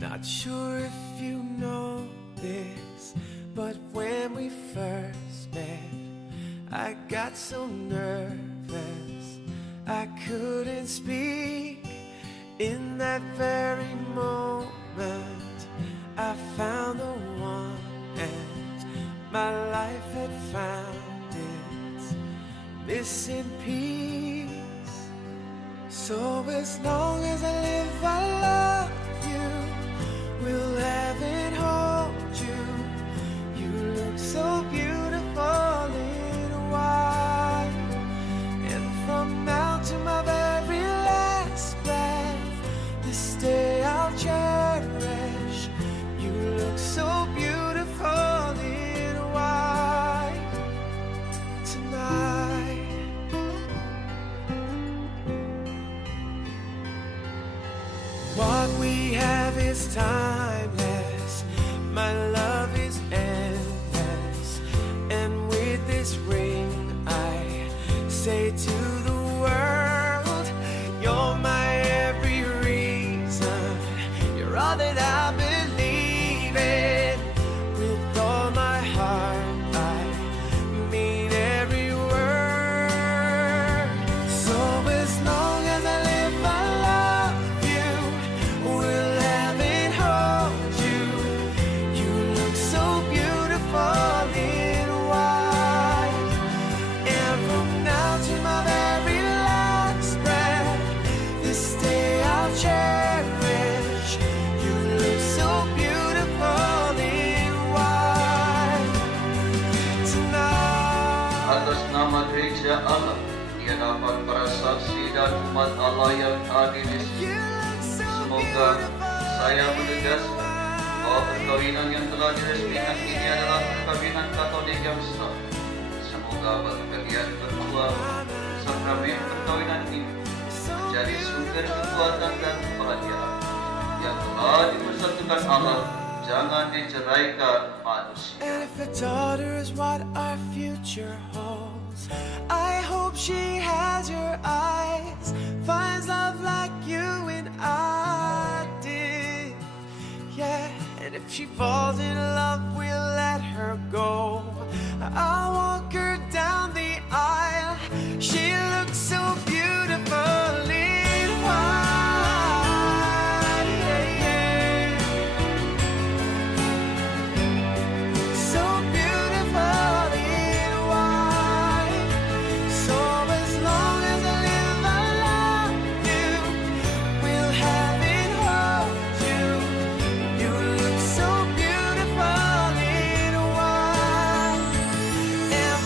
Not sure if you know this, but when we first met, I got so nervous I couldn't speak. In that very moment, I found the one, and my life had found its missing piece. So as long as I live, I love you, will have and hold you. You look so beautiful in white, and from now to my very last breath, this day I'll cherish. You look so beautiful in white tonight. What we have is timeless, my love is endless, and with this ring I say to the world, you're my every reason, you're all that I believe in. With all my heart I mean every word. So as long as I live, I love you, will have and hold you. You look so beautiful in white, and from now to my very last breath, this day I'll cherish. You look so beautiful in white tonight. Atas nama gereja Allah, ia dapat para saksi dan umat Allah yang hadir di sini. You look so Semoga beautiful saya in menegaskan bahwa perkawinan yang telah diresmikan ini adalah perkawinan Katolik yang sah. Semoga bagi kalian berdua sakramen perkawinan ini menjadi sumber kekuatan dan kebahagiaan yang telah dipersatukan Allah, jangan diceraikan manusia. And if a daughter is what our future holds, I hope she has your eyes, finds love like you and I did. Yeah, and if she falls in love, we'll let her go. I'll walk her down the aisle. She looks so beautiful in white. Yeah, yeah. So beautiful in white. So as long as I live, I love you, will have and hold you. You look so beautiful in white, and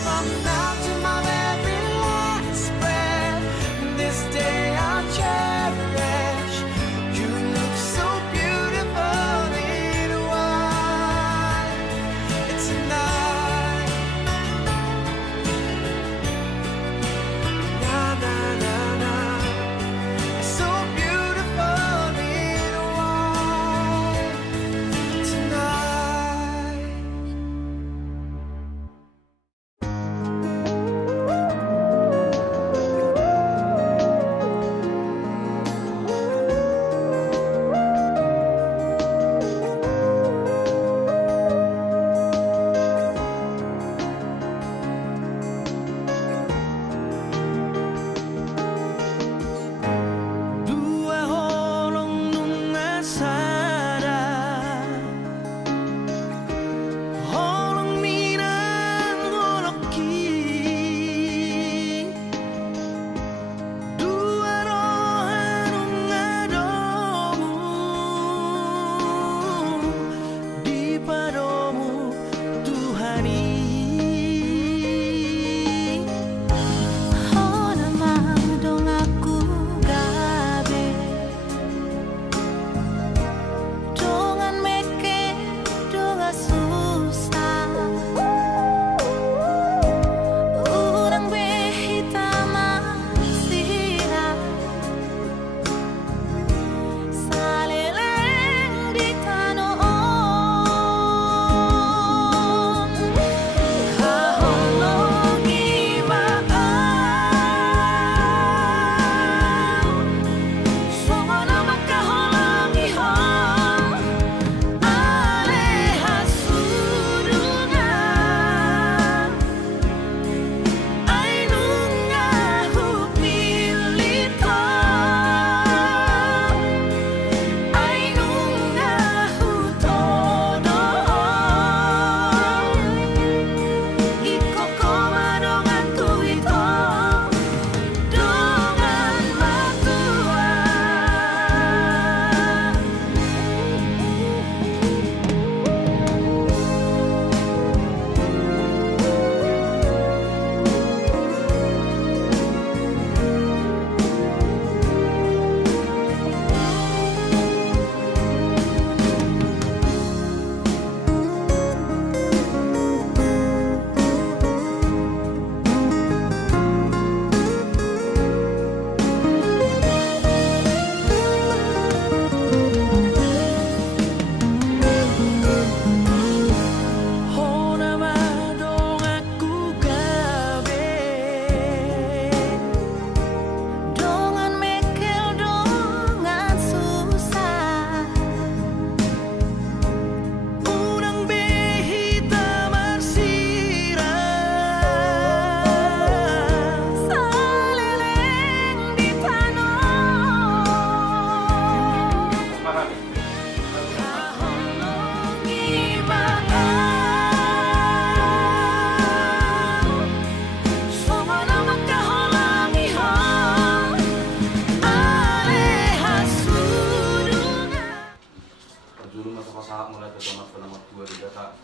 pasahat mo na ito sa mga tua di kata.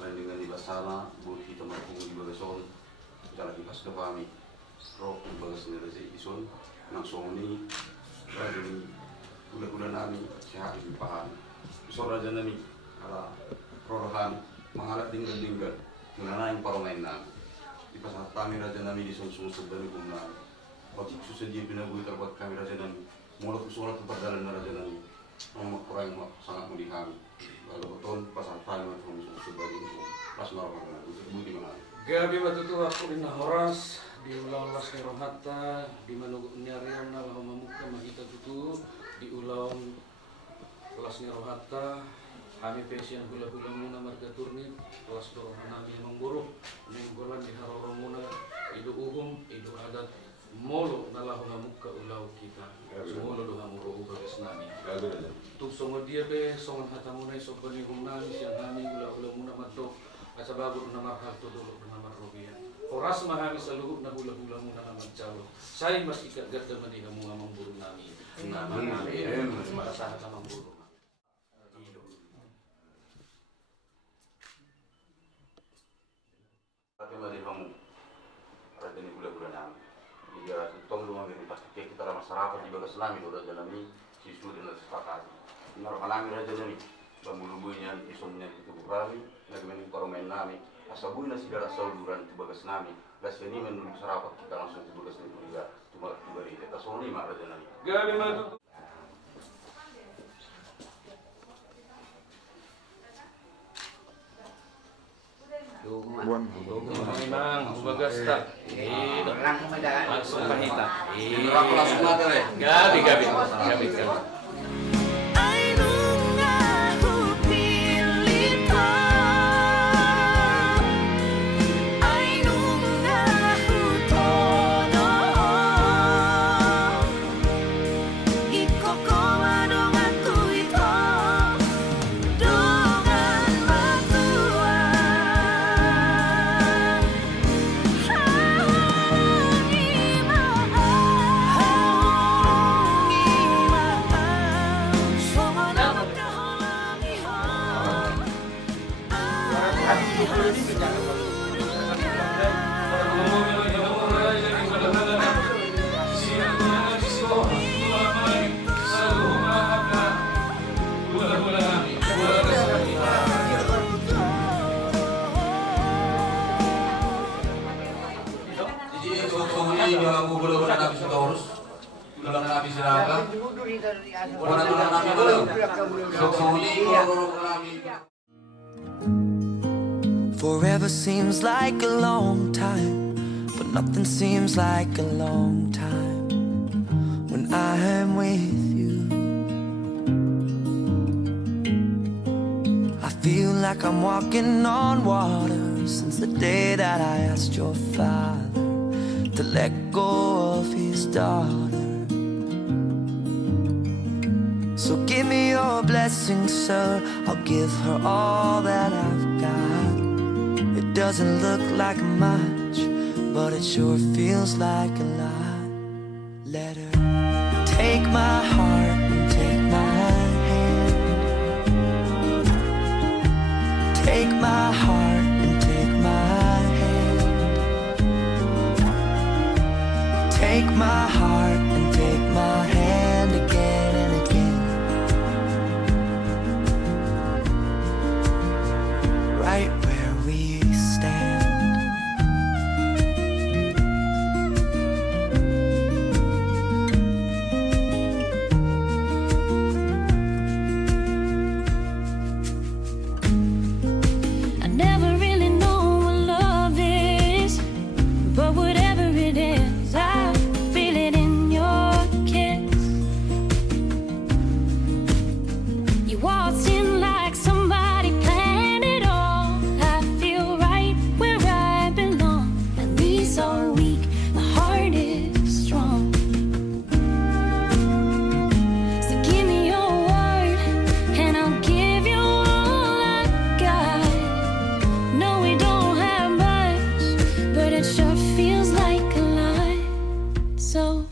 Ngayon dengan di basana, buat kita mapung di bagason. Jalan di pas kami. Roh di bagas nila sa ison. Nang soni. Raja ni gula-gula nami. Sehat di pahan. So raja nami. Ala prorohan. Mengharap dinggal-dinggal. Muna yung paromain namin. Di pasahat kami raja nami di sunod-sunod dari kumna. Waktu susah pinabuhi terbuat kami raja nami. Mula surat perdalan na raja nami. Ang kurang sangat melihat. Kalau betul pasal time from sebagai itu pas normal budi mana. Gabi matutuwa ko rin na horas di ulaw las ni Rohata di manugod niya rin na mamuka mahita tutu di ulaw las ni Rohata kami pesian hula-hula muna marga turnip kelas dorohan namin mangburuk minggulan di harorong muna idu uhum idu adat molo nalahu hamuk ke ulau kita semua lo hamuro bagas nami tuk songo dia be songon hata munai sobani humnami siang nami ulau muna mato asa bagur namar hal to dulu namar robian oras mahami saluhuk na hula muna namar jalo saya mas ikat gata mani hamu ngamang buru nami nami merasa hata mamburu Tapi mari kamu ada ni gula-gula nami. Dia tong rumah ini pasti kita dalam masyarakat di bagas nami udah jalani siswa dan sepakati. Naruh nami raja nami. Bambu-bambunya isomnya itu berani. Lagi main paromain nami. Asabuin nasi darah saluran di bagas nami. Gas ini menurut masyarakat kita langsung di bagas nami juga. Cuma diberi kita soni mah raja nami. Gabi matu. Memang bagas tak. Langsung pahita. Langsung mata deh. Gabi. Forever seems like a long time, but nothing seems like a long time when I am with you. I feel like I'm walking on water since the day that I asked your father to let go of his daughter. So give me your blessing, sir. I'll give her all that I've got. It doesn't look like much, but it sure feels like a lot. Let her take my heart and take my hand. Take my heart and take my hand. Take my heart and take my hand again and again. Right where we stand. I never really know what love is, but whatever it is, I feel it in your kiss. You waltzed in like somebody planned it all. I feel right where I belong. At least all week, my heart is strong. So give me your word, and I'll give you all I got. No, we don't have much, but it sure feels like a lot. So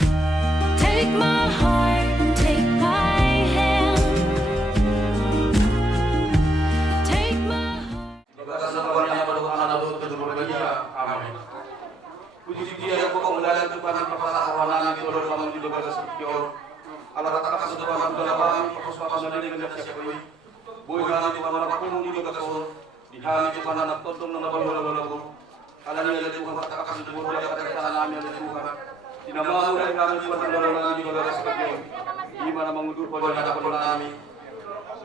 take my heart and take my hand.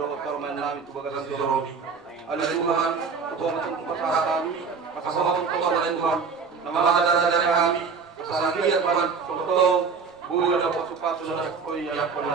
doa permain namin tubagasan si Robi. Alin Tuhan, Tuhan untuk perkara kami, kasama Tuhan alin Tuhan, na mga dadadari kami, kasagian Tuhan, Tuhan, buhay na pagsupaso na ko'y iyak po na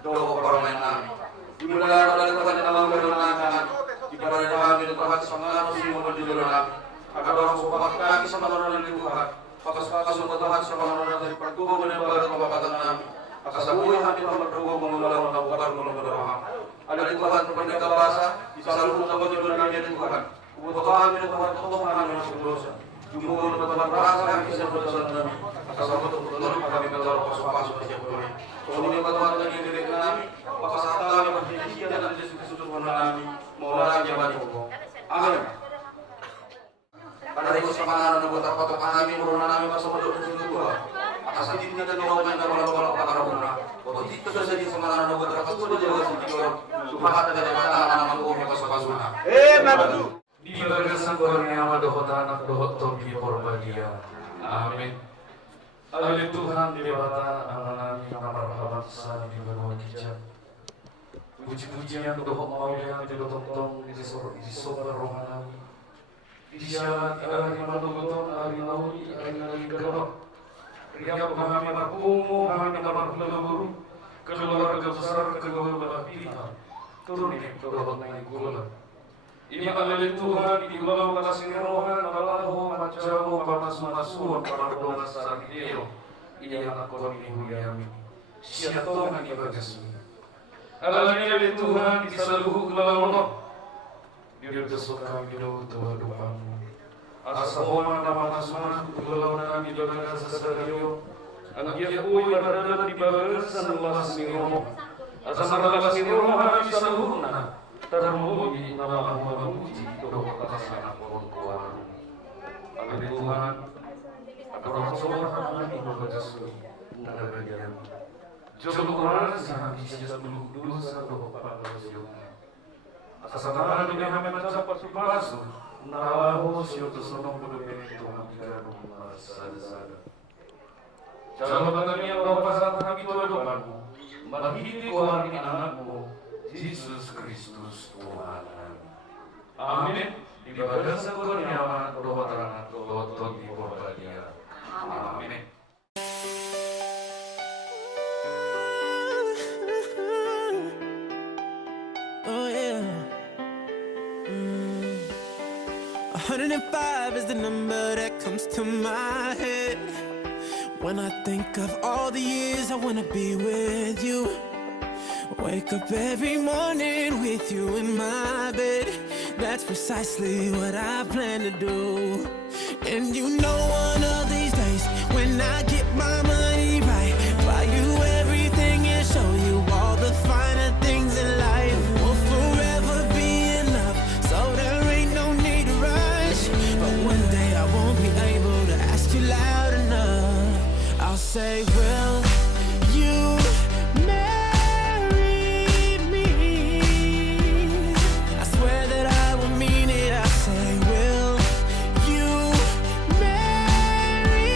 doa permain namin. Dimula na alin Tuhan na mga meron namin, ibaray namin ng Tuhan sa mga sinuman ng Dilo namin. Agar orang supakat kami sa mga nalang Tuhan, pagkasakas ng Tuhan sa mga nalang pagkubo ng barat mababatan namin. Kasabuhay namin ang magdugo mengulalang na bukar mengulalang. Ada di Tuhan pernegabasa, selalu utama di dunia ini Tuhan. Untuk kami Tuhan, tolong kami yang berdosa. Jumlah Tuhan rasa kami bisa berdosa kami. Kasama Tuhan kami mengajar pasu-pasu setiap hari. Soalnya Tuhan lagi diri kami, maka saat kami berfirman dan Yesus Tuhan kami mau lagi bagi. Amin. Pada ikut sama anak buat apa kami merunan kami masuk ke Tuhan. Atas dirinya dan orang yang kalau perkara benar. Waktu itu saja di semangat anak buat apa tuh dia sendiri. Sumpah ada anak aku yang pasuna. Madu. Di bagasan kurnia dohot anak dohot tobi porbadia. Amin. Alin Tuhan di debata anganami marhabat sa di benua kijang. Puji-pujian dohot maulian di dotong di sobar rohanami. Di jalan ari manugoton ari nauli ari nalinggalok. Riap kami marpumu, kami marpulaburu, keluarga besar kedua belah pihak, turun di dohot naik gula. Ini alilin Tuhan, diulang kasih rohan, alaho, macamu, panas-manasuan, para doa sarkeo, ini anak kami huyami, siatongan ibagasmi. Alilin Tuhan, disaluhu kelalamonok, dirgesuk kami doa Tuhan. Asa homa nama nasman kulauna kami doa sasario ang yakuy barada di bagasan las ni romo asa maralas ni romo kami saluhna tarmugi nama mamuji doa kasana kuan amin Tuhan agar semua kami berjasu nagagayan jogo oras sa bisa dulu sa doa pangasyo asa nama ni kami mencapai supasu Naraho siyo to sunong budupin ito magigaro sada-sada. Jalo kami ang papasan kami tuwadukan mo, maghili ko ang anak mo, Jesus Kristus Tuhan. Amin. Dibadan sa kurniawan, dohatan at dohotog di porbadia. Amin. Oh yeah. 105 is the number that comes to my head when I think of all the years I wanna be with you. Wake up every morning with you in my bed. That's precisely what I plan to do. And you know one of these days when I get my money right, buy you everything and show you all the finer things in life. We'll forever be in love, so there ain't no need to rush. But one day I won't be able to ask you loud enough. I'll say, will you marry me? I swear that I will mean it. I say, will you marry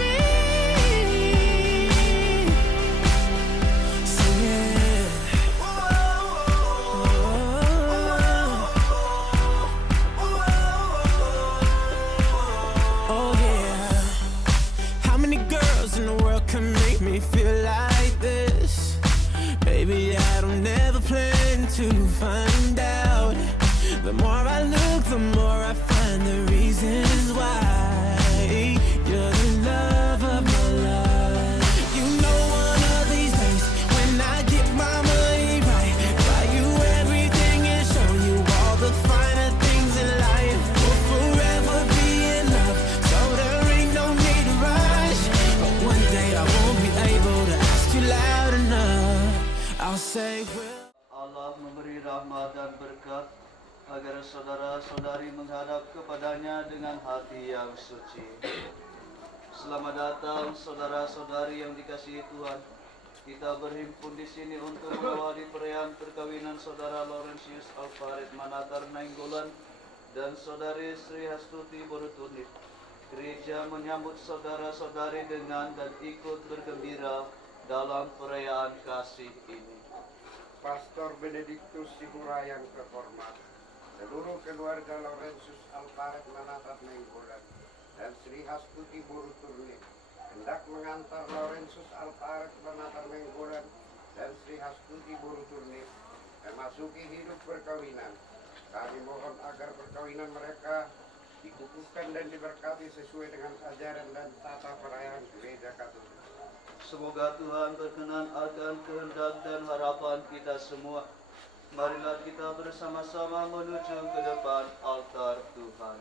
me? Sing it. Oh yeah. How many girls in the world can make me feel like this? Baby, I don't ever plan to find out. The more I look, the more I find the reasons why you're the love of my life. You know one of these days when I get my money right, buy you everything and show you all the finer things in life. We'll forever be in love, so there ain't no need to rush. But one day I won't be able to ask you loud enough. I'll say, will Allah memberi rahmat dan berkat agar saudara-saudari menghadap kepadanya dengan hati yang suci. Selamat datang saudara-saudari yang dikasihi Tuhan. Kita berhimpun di sini untuk mengawali perayaan perkawinan saudara Laurentius Alfarid Manatar Nainggolan dan saudari Sri Hastuti Borutunit. Gereja menyambut saudara-saudari dengan dan ikut bergembira dalam perayaan kasih ini. Pastor Benediktus Sihura yang terhormat, seluruh keluarga Laurentius Alparet Manatat Nainggolan, dan Sri Hastuti Buru Turnip hendak mengantar Laurentius Alparet Manatat Nainggolan dan Sri Hastuti Buru Turnip memasuki hidup perkawinan. Kami mohon agar perkawinan mereka dikukuhkan dan diberkati sesuai dengan ajaran dan tata perayaan Gereja Katolik. Semoga Tuhan berkenan akan kehendak dan harapan kita semua. Marilah kita bersama-sama menuju ke depan altar Tuhan.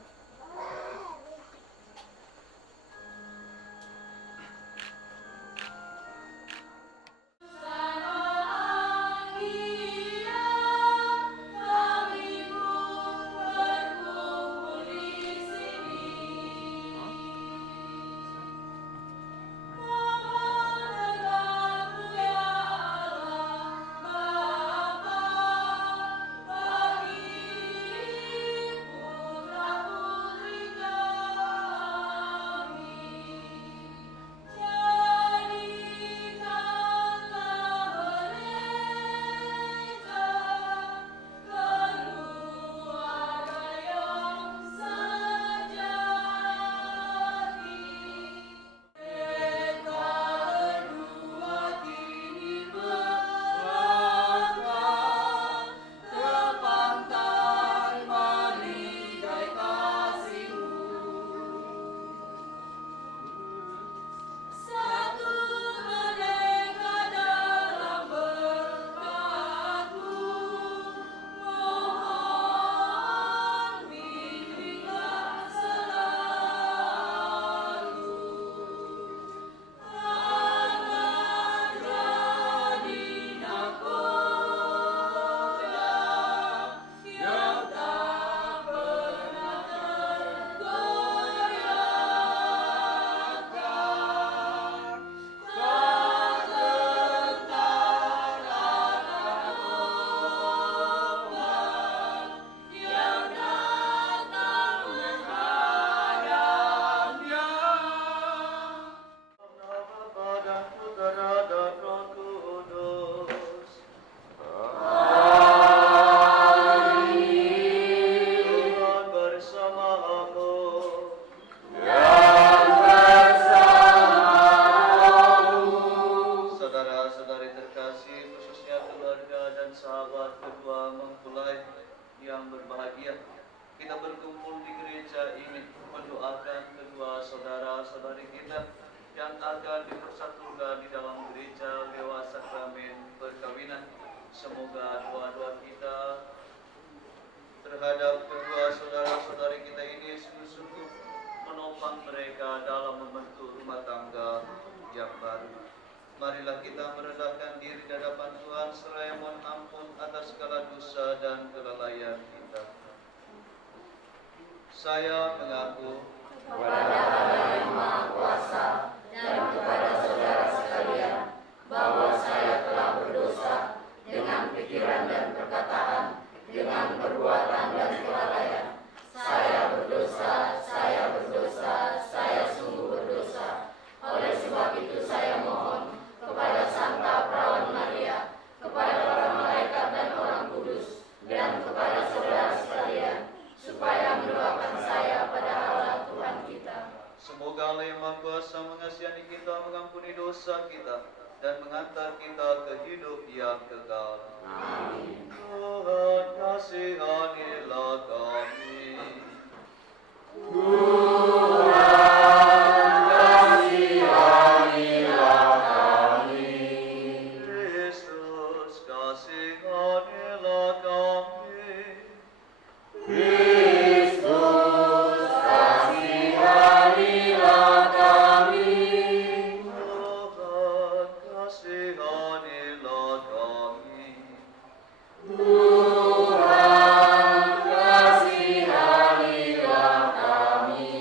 Semoga doa-doa kita terhadap kedua saudara-saudari kita ini sungguh-sungguh menopang mereka dalam membentuk rumah tangga yang baru. Marilah kita merendahkan diri di hadapan Tuhan seraya mohon ampun atas segala dosa dan kelalaian kita. Saya mengaku kepada Allah yang Maha Kuasa dan kepada saudara sekalian bahwa saya telah berdosa dengan pikiran dan perkataan, dengan perbuatan dan kelalaian. Saya berdosa, saya sungguh berdosa. Oleh sebab itu saya mohon kepada Santa Perawan Maria, kepada para malaikat dan orang kudus, dan kepada saudara sekalian, supaya mendoakan saya pada Allah Tuhan kita. Semoga Allah yang Maha Kuasa mengasihani kita, mengampuni dosa kita, dan mengantar kita ke hidup yang kekal. Amin. Tuhan kasihanilah kami. Tuhan kasihanilah kami. Kristus kasihanilah kami. Kristus kasihanilah kami. Tuhan kasihanilah kami. Tuhan kasihanilah kami.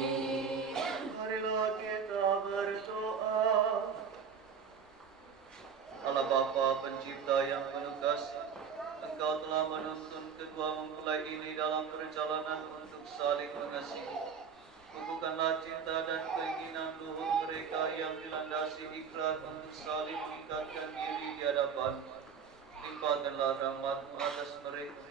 Marilah kita berdoa. Allah Bapa Pencipta yang penuh kasih, Engkau telah menuntun kedua mempelai ini dalam perjalanan untuk saling mengasihi. Kukuhkanlah cinta dan keinginan luhur mereka yang dilandasi ikrar untuk saling mengikatkan diri di hadapan. Limpahkanlah rahmat-Mu atas mereka.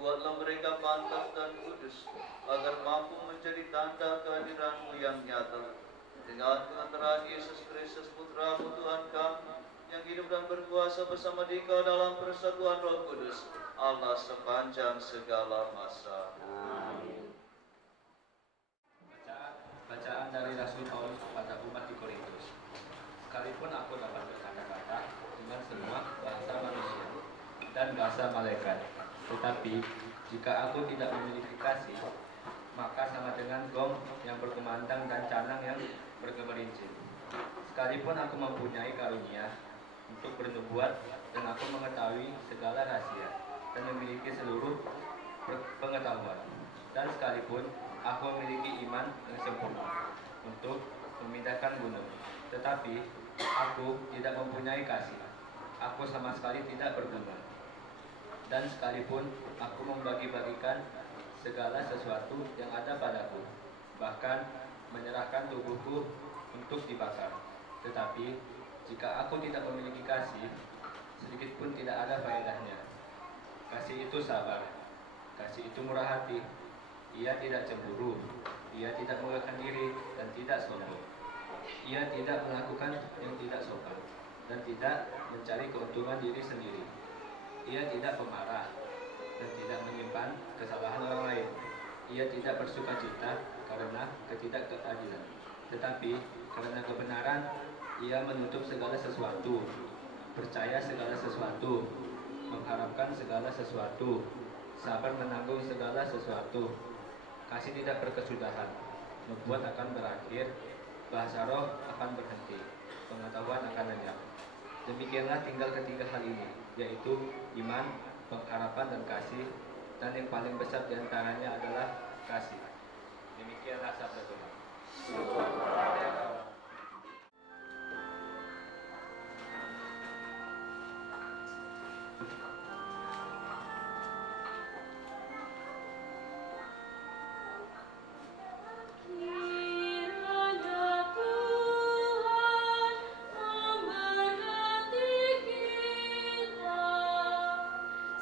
Buatlah mereka pantas dan kudus, agar mampu menjadi tanda kehadiran-Mu yang nyata. Dengan pengantaran Yesus Kristus Putra-Mu Tuhan kami, yang hidup dan berkuasa bersama Dikau dalam persatuan Roh Kudus, Allah sepanjang segala masa. Amin. Bacaan dari Rasul Paulus kepada umat di Korintus. Sekalipun aku dapat berkata-kata dengan semua bahasa manusia dan bahasa malaikat, tetapi jika aku tidak memiliki kasih, maka sama dengan gong yang berkumandang dan canang yang bergemerincing. Sekalipun aku mempunyai karunia untuk bernubuat dan aku mengetahui segala rahasia dan memiliki seluruh pengetahuan, dan sekalipun aku memiliki iman yang sempurna untuk memindahkan gunung, tetapi aku tidak mempunyai kasih, aku sama sekali tidak berguna. Dan sekalipun aku membagi-bagikan segala sesuatu yang ada padaku, bahkan menyerahkan tubuhku untuk dibakar, tetapi jika aku tidak memiliki kasih, sedikit pun tidak ada faedahnya. Kasih itu sabar, kasih itu murah hati, ia tidak cemburu, ia tidak mengekang diri dan tidak sombong. Ia tidak melakukan yang tidak sopan dan tidak mencari keuntungan diri sendiri. Ia tidak pemarah dan tidak menyimpan kesalahan orang lain. Ia tidak bersuka cita karena ketidakadilan, tetapi karena kebenaran ia menutup segala sesuatu, percaya segala sesuatu, mengharapkan segala sesuatu, sabar menanggung segala sesuatu. Kasih tidak berkesudahan, nubuat akan berakhir, bahasa roh akan berhenti, pengetahuan akan lenyap. Demikianlah tinggal ketiga hal ini, yaitu iman, pengharapan, dan kasih, dan yang paling besar diantaranya adalah kasih. Demikianlah sabda Tuhan. Kiranya Tuhan memberkati kita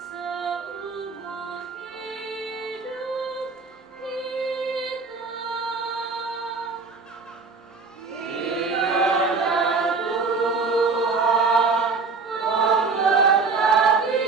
seumur hidup kita. Kiranya Tuhan memberkati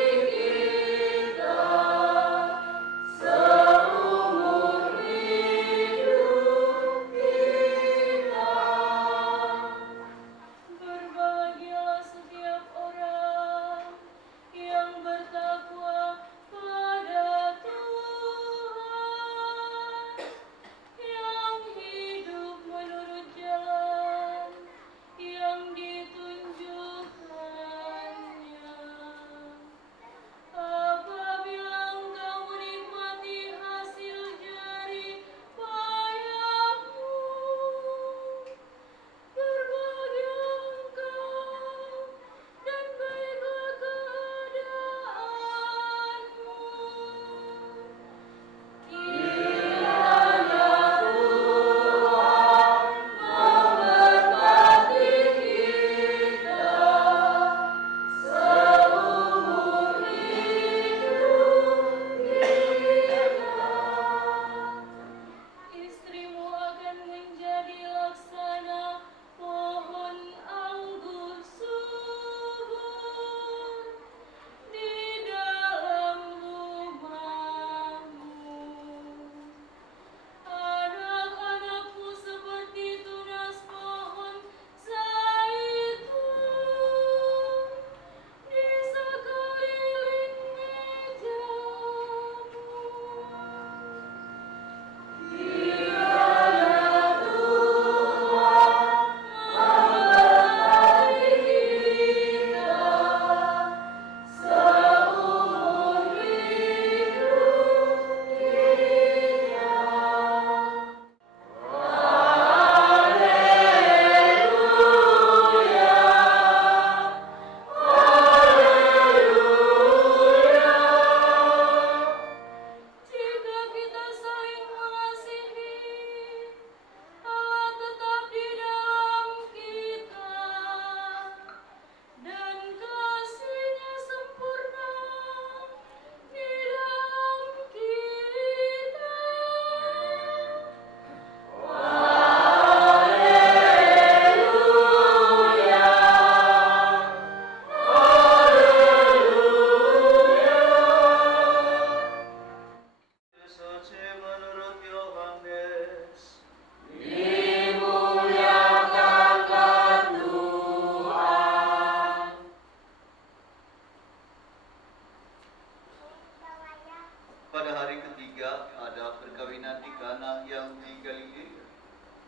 pada hari ketiga ada perkawinan di Kana yang di Galilea,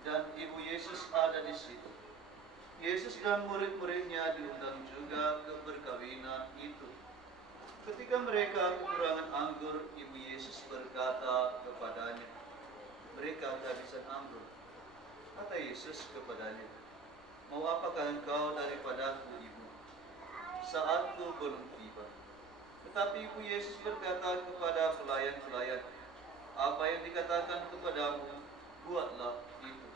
dan ibu Yesus ada di situ. Yesus dan murid-muridnya diundang juga ke perkawinan itu. Ketika mereka kekurangan anggur, ibu Yesus berkata kepadanya, "Mereka kehabisan anggur." Kata Yesus kepadanya, "Mau apakah engkau daripadaku, ibu? Saatku belum tiba." Tetapi ibu Yesus berkata kepada pelayan-pelayan, "Apa yang dikatakan kepadamu, buatlah itu."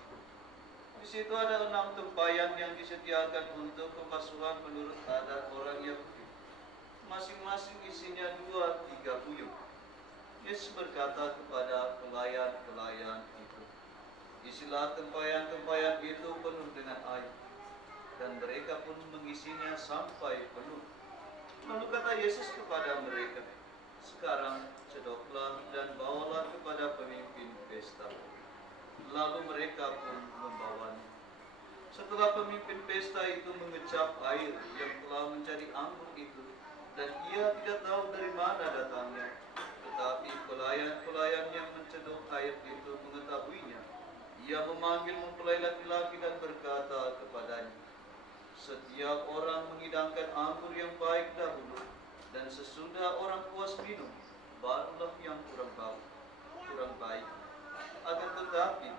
Di situ ada 6 tempayan yang disediakan untuk pembasuhan menurut adat orang Yahudi. Masing-masing isinya 2-3 puyuh. Yesus berkata kepada pelayan-pelayan itu, "Isilah tempayan-tempayan itu penuh dengan air." Dan mereka pun mengisinya sampai penuh. Lalu kata Yesus kepada mereka, "Sekarang cedoklah dan bawalah kepada pemimpin pesta." Lalu mereka pun membawanya. Setelah pemimpin pesta itu mengecap air yang telah menjadi anggur itu, dan ia tidak tahu dari mana datangnya, tetapi pelayan-pelayan yang mencedok air itu mengetahuinya, ia memanggil mempelai laki-laki dan berkata kepadanya, "Setiap orang menghidangkan anggur yang baik dahulu, dan sesudah orang puas minum, barulah yang kurang baik. Akan tetapi,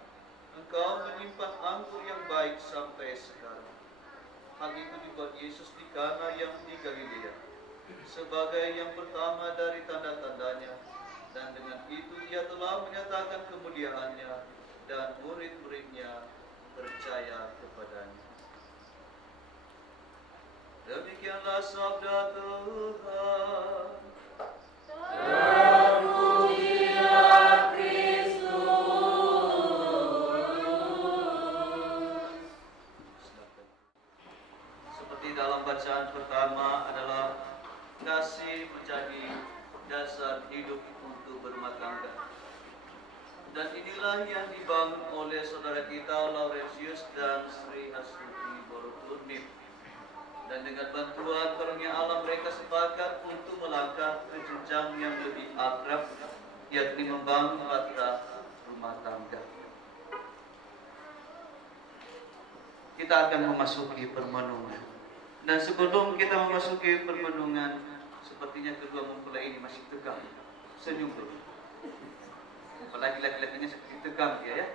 engkau menyimpan anggur yang baik sampai sekarang." Hal itu dibuat Yesus di Kana yang di Galilea, sebagai yang pertama dari tanda-tandanya, dan dengan itu ia telah menyatakan kemuliaannya, dan murid-muridnya percaya kepadanya. Demikianlah sabda Tuhan. Terpujilah Kristus. Seperti dalam bacaan pertama adalah kasih menjadi dasar hidup untuk berumah tangga. Dan inilah yang dibangun oleh saudara kita Laurentius dan Sri Astuti Boroturnip. Dan dengan bantuan karunia Allah mereka sepakat untuk melangkah ke jenjang yang lebih akrab, yakni membangun bahtera rumah tangga. Kita akan memasuki permenungan. Dan sebelum kita memasuki permenungan, sepertinya kedua mempelai ini masih tegang. Senyum dulu. Apalagi laki-lakinya seperti tegang dia, ya.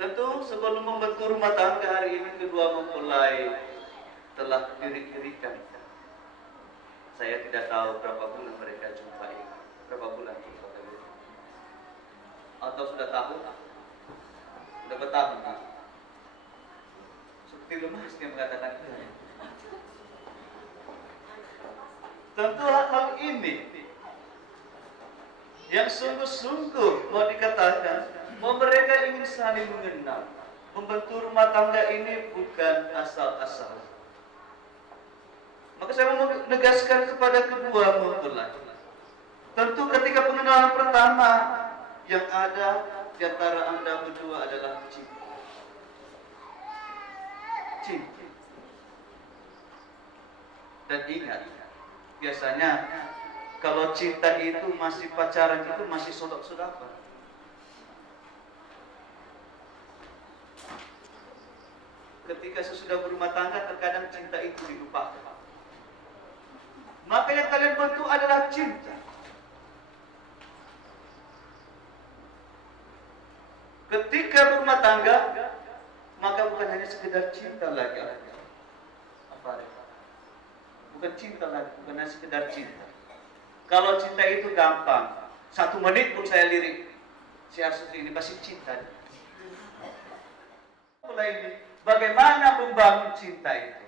Tentu sebelum membentuk rumah tangga hari ini, kedua mempelai telah diri-dirikan. Saya tidak tahu berapa bulan mereka jumpai. Berapa bulan jumpa kali? Atau sudah tahun? Sudah bertahun? Seperti lemas dia mengatakan itu. Tentu hal ini yang sungguh-sungguh mau dikatakan bahwa mereka ingin saling mengenal. Membentuk rumah tangga ini bukan asal-asalan. Maka saya mau menegaskan kepada kedua mempelai. Tentu ketika pengenalan pertama yang ada di antara Anda berdua adalah cinta. Cinta. Dan ingat, biasanya kalau cinta itu masih pacaran itu masih sodok-sodakan. Ketika sesudah berumah tangga terkadang cinta itu dilupakan. Maka yang kalian bentuk adalah cinta. Ketika berumah tangga, maka bukan hanya sekedar cinta lagi. Apa? Bukan cinta lagi, bukan hanya sekedar cinta. Kalau cinta itu gampang, 1 menit pun saya lirik. Si Astuti ini pasti cinta. Mulai ini, bagaimana membangun cinta itu?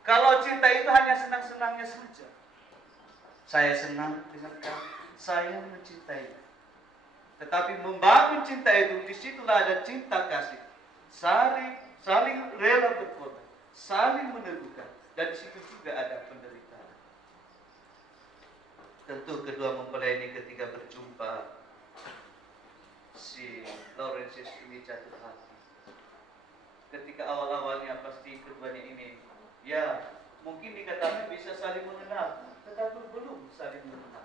Kalau cinta itu hanya senang-senangnya saja. Saya senang dengan kamu, saya mencintai. Tetapi membangun cinta itu, disitulah ada cinta kasih. Saling rela berkorban, saling meneguhkan. Dan disitu juga ada penderitaan. Tentu kedua mempelai ini ketika berjumpa, si Laurentius ini jatuh hati. Ketika awal-awalnya pasti keduanya ini, ya mungkin dikatakan bisa saling mengenal, tetapi belum saling mengenal.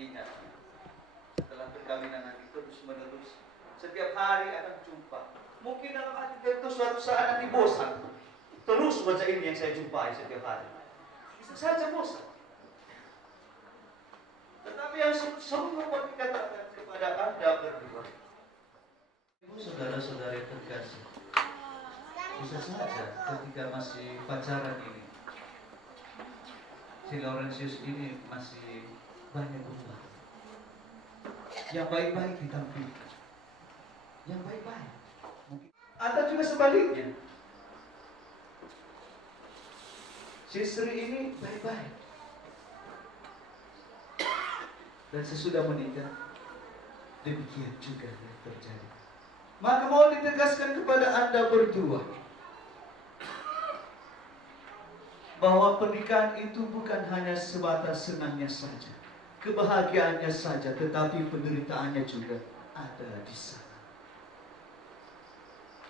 Ingat, setelah perkawinan nanti terus menerus, setiap hari akan jumpa. Mungkin dalam hati itu suatu saat nanti bosan. Terus baca ini yang saya jumpai setiap hari. Bisa saja bosan. Tetapi yang semua dikatakan kepada Anda berdua, ibu saudara-saudara terkasih, bisa saja ketika masih pacaran ini, si Laurentius ini masih banyak berubah. Yang baik-baik ditampilkan, yang baik-baik. Mungkin atau juga sebaliknya, si Sri ini baik-baik, dan sesudah menikah demikian juga yang terjadi. Maka mau ditegaskan kepada Anda berdua bahwa pernikahan itu bukan hanya sebatas senangnya saja, kebahagiaannya saja, tetapi penderitaannya juga ada di sana.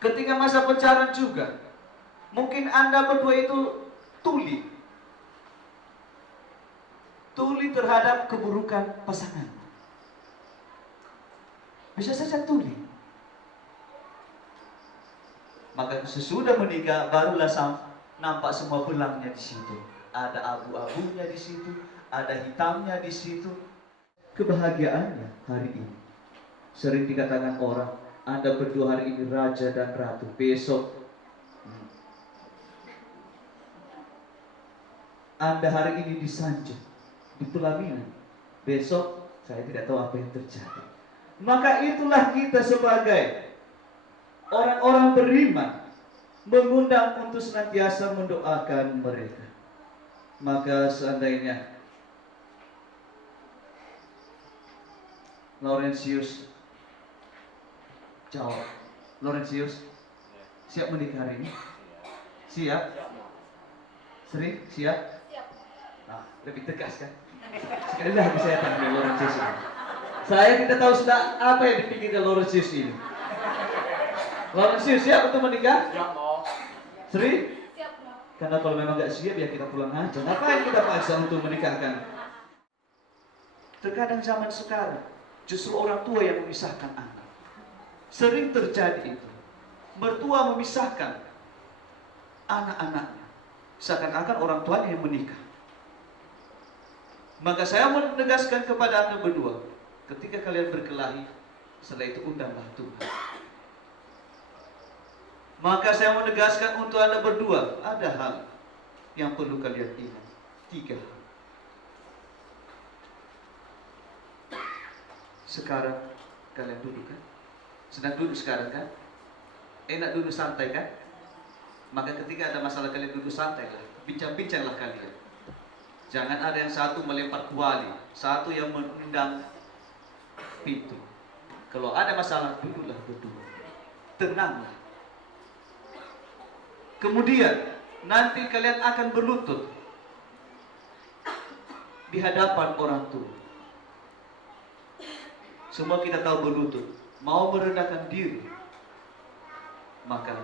Ketika masa pacaran juga, mungkin Anda berdua itu tuli terhadap keburukan pasangan. Bisa saja tuli. Maka sesudah menikah barulah nampak semua belangnya di situ. Ada abu-abunya di situ, ada hitamnya di situ. Kebahagiaannya hari ini sering dikatakan orang, Anda berdua hari ini raja dan ratu, besok Anda hari ini disanjung di pelaminan, besok saya tidak tahu apa yang terjadi. Maka itulah kita sebagai orang-orang beriman mengundang untuk senantiasa mendoakan mereka. Maka seandainya Laurentius jawab, Laurentius siap menikah hari ini? Siap? Sri, siap? Nah, lebih tegas kan? Sekali lagi saya tanya Laurentius ini. Saya tidak tahu sudah apa yang dipikirkan Laurentius ini. Laurentius siap untuk menikah? Siap, Mo. Sri? Siap, Mo. Karena kalau memang nggak siap ya kita pulang aja. Ngapain kita paksa untuk menikahkan? Terkadang zaman sekarang justru orang tua yang memisahkan anak. Sering terjadi itu. Mertua memisahkan anak-anaknya. Seakan-akan orang tuanya yang menikah. Maka saya menegaskan kepada Anda berdua, ketika kalian berkelahi, setelah itu undanglah Tuhan. Maka saya menegaskan untuk Anda berdua, ada hal yang perlu kalian ingat. 3 hal. Sekarang kalian duduk kan? Sedang duduk sekarang kan? Enak duduk santai kan? Maka ketika ada masalah kalian duduk santai lah, bincang-bincanglah kalian. Jangan ada yang satu melempar kuali, satu yang menendang pintu. Kalau ada masalah, duduklah berdua. Tenanglah. Kemudian, nanti kalian akan berlutut di hadapan orang tua. Semua kita tahu berlutut, mau merendahkan diri. Maka,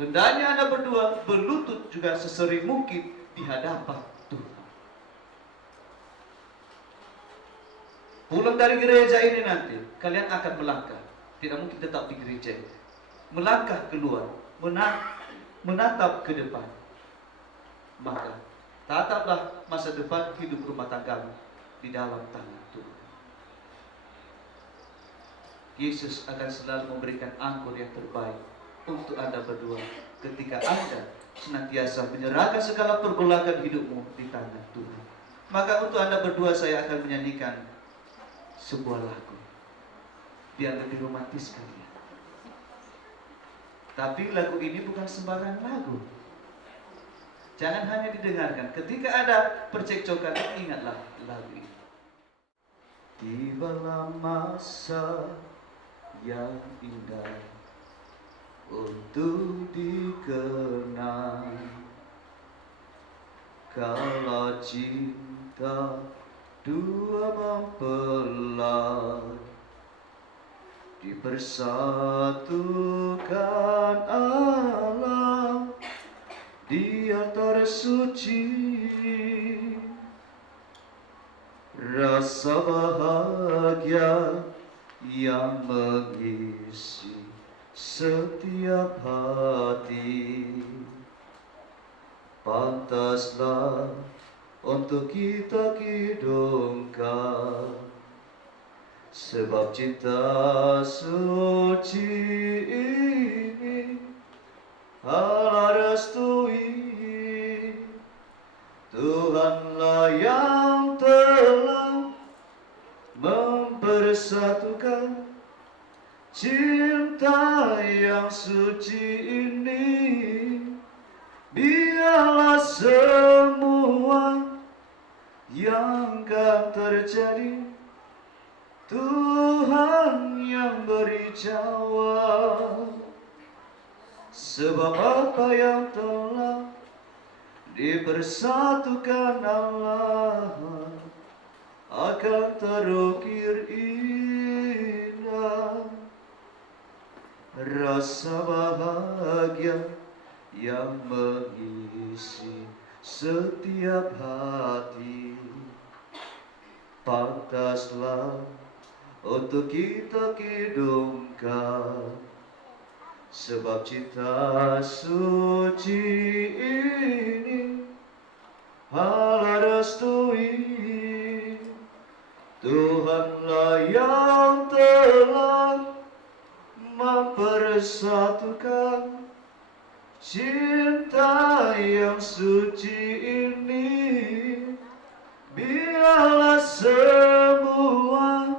hendaknya Anda berdua berlutut juga sesering mungkin di hadapan Tuhan. Pulang dari gereja ini nanti, kalian akan melangkah. Tidak mungkin tetap di gereja ini. Melangkah keluar, menatap ke depan. Maka, tataplah masa depan hidup rumah tanggamu di dalam tangan Tuhan. Yesus akan selalu memberikan anggur yang terbaik untuk Anda berdua ketika Anda senantiasa menyerahkan segala pergolakan hidupmu di tangan Tuhan. Maka untuk Anda berdua saya akan menyanyikan sebuah lagu biar lebih romantis kalian. Tapi lagu ini bukan sembarang lagu. Jangan hanya didengarkan. Ketika ada percekcokan, ingatlah lagu ini. Tibalah masa yang indah untuk dikenang, kalau cinta dua mempelai dipersatukan Allah di altar suci, rasa bahagia yang mengisi setiap hati. Pantaslah untuk kita kidungkan, sebab cinta suci ini Allah restui. Tuhanlah yang telah mempersatukan cinta yang suci ini. Biarlah semua yang akan terjadi, Tuhan yang beri jawab. Sebab apa yang telah dipersatukan Allah akan terukir indah. Rasa bahagia yang mengisi setiap hati. Pantaslah untuk kita kidungkan, sebab cinta suci ini Allah restui. Tuhanlah yang telah mempersatukan cinta yang suci ini. Biarlah semua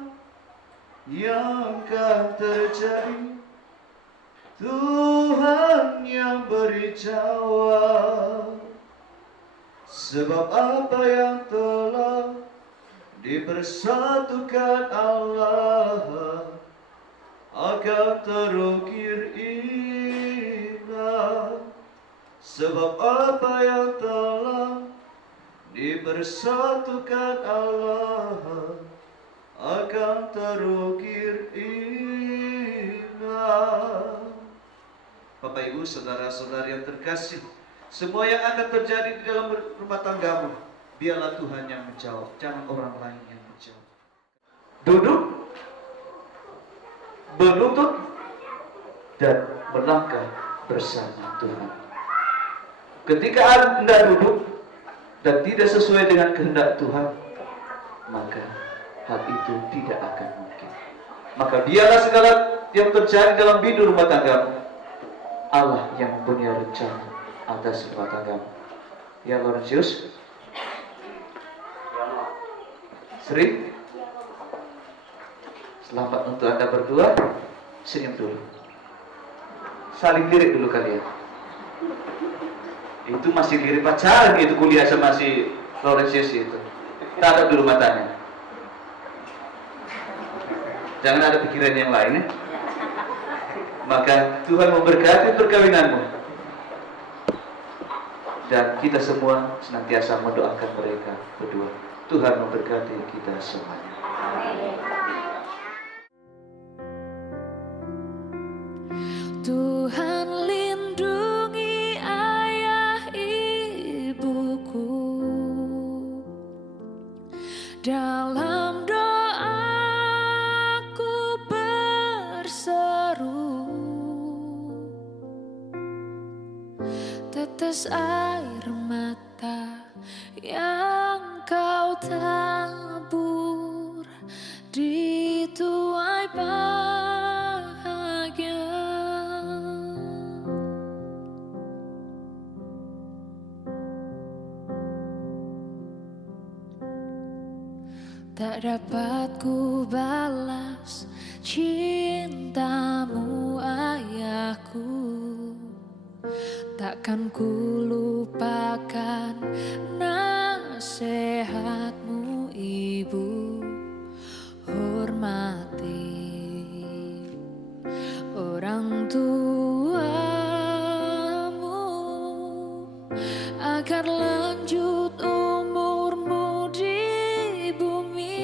yang akan terjadi, Tuhan yang beri jawab. Sebab apa yang telah dipersatukan Allah akan terukir indah. Sebab apa yang telah dipersatukan Allah akan terukir indah. Bapak Ibu, saudara-saudari yang terkasih, semua yang akan terjadi di dalam rumah tanggamu, biarlah Tuhan yang menjawab, jangan orang lain yang menjawab. Duduk, berlutut, dan melangkah bersama Tuhan. Ketika Anda duduk dan tidak sesuai dengan kehendak Tuhan, maka hal itu tidak akan mungkin. Maka biarlah segala yang terjadi dalam bidang rumah tanggamu, Allah yang punya rencana atas rumah tanggamu. Ya Laurentius, Sri, selamat untuk Anda berdua. Senyum dulu, saling lirik dulu kalian. Itu masih lirik pacaran, itu kuliah sama si Laurentius itu. Tatap dulu matanya, jangan ada pikiran yang lain ya. Maka Tuhan memberkati perkawinanmu, dan kita semua senantiasa mendoakan mereka berdua. Tuhan memberkati kita semuanya. Tuhan lindungi ayah ibuku dalam doaku berseru. Tetes air mata yang kau tabur di tuai bahagia. Tak dapat ku balas cintamu ayahku, takkan ku lupakan nasihatmu ibu. Hormati orang tuamu agar lanjut umurmu di bumi.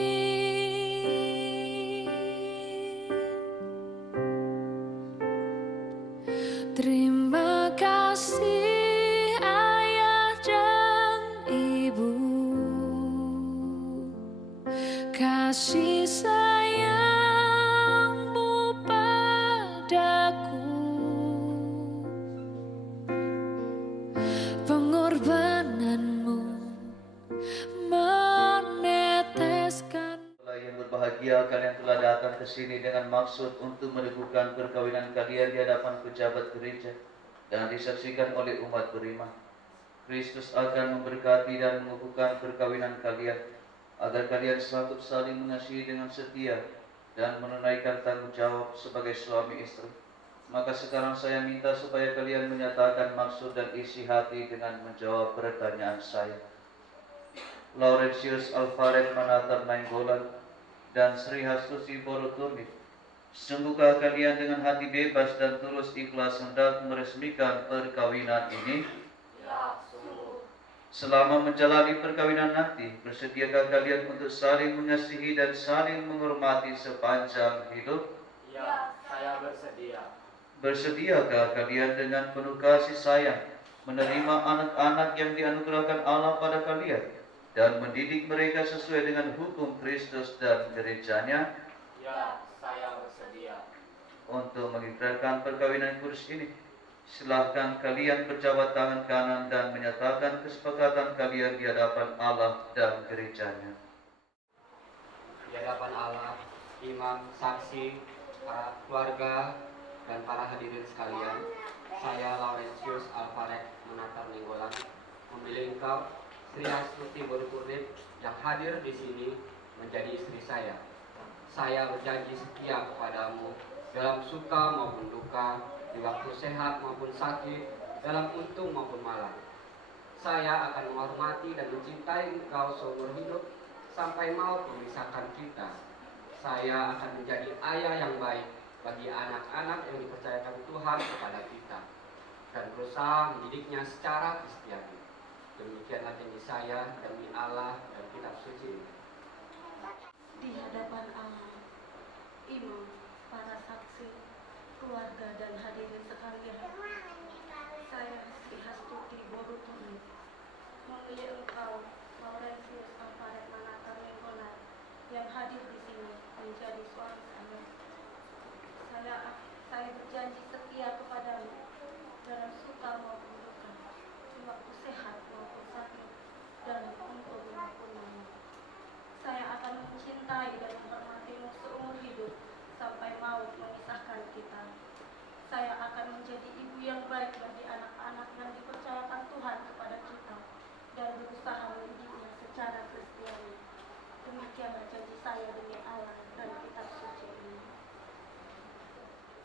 Terima kasih ayah dan ibu. kasih sayangmu padaku, pengorbananmu meneteskan. Yang berbahagia, kalian telah datang ke sini dengan maksud untuk meneguhkan perkawinan kalian di hadapan pejabat gereja dan disaksikan oleh umat beriman. Kristus akan memberkati dan mengukuhkan perkawinan kalian, agar kalian sanggup saling mengasihi dengan setia dan menunaikan tanggung jawab sebagai suami istri. Maka sekarang saya minta supaya kalian menyatakan maksud dan isi hati dengan menjawab pertanyaan saya. Laurentius Alvaret Manatar Nainggolan dan Sri Hastuti Boroturnip, sungguhkah kalian dengan hati bebas dan tulus ikhlas hendak meresmikan perkawinan ini? Ya, sungguh. Selama menjalani perkawinan nanti, bersediakah kalian untuk saling mengasihi dan saling menghormati sepanjang hidup? Ya, saya bersedia. Bersediakah kalian dengan penuh kasih sayang menerima anak-anak yang dianugerahkan Allah pada kalian dan mendidik mereka sesuai dengan hukum Kristus dan gerejanya? Ya, saya bersedia. Untuk mengikrarkan perkawinan kudus ini, silahkan kalian berjabat tangan kanan dan menyatakan kesepakatan kalian di hadapan Allah dan gerejanya. Di hadapan Allah, imam, saksi, para keluarga, dan para hadirin sekalian, saya Laurentius Alvaret Manatar Nainggolan memilih engkau, Sri Hastuti Boroturnip, yang hadir di sini menjadi istri saya. Saya berjanji setia kepadamu dalam suka maupun duka, di waktu sehat maupun sakit, dalam untung maupun malang. Saya akan menghormati dan mencintai engkau seumur hidup sampai maut memisahkan kita. Saya akan menjadi ayah yang baik bagi anak-anak yang dipercayakan Tuhan kepada kita dan berusaha mendidiknya secara kristiani. Demikianlah janji saya demi Allah dan kitab suci. Di hadapan Allah, imam, para saksi, keluarga dan hadirin sekalian, saya Sri Hastuti Boroturnip memilih engkau, Laurentius Alvaret Manatar Nainggolan, yang hadir di sini menjadi suami saya. Saya berjanji setia kepadamu dalam suka maupun duka, di waktu sehat maupun sakit, dan untung maupun malang. Saya akan mencintai dan menghormatimu seumur hidup sampai maut memisahkan kita. Saya akan menjadi ibu yang baik bagi anak-anak yang dipercayakan Tuhan kepada kita dan berusaha mendidiknya secara kristiani. Demikianlah janji saya demi Allah dan kitab suci ini.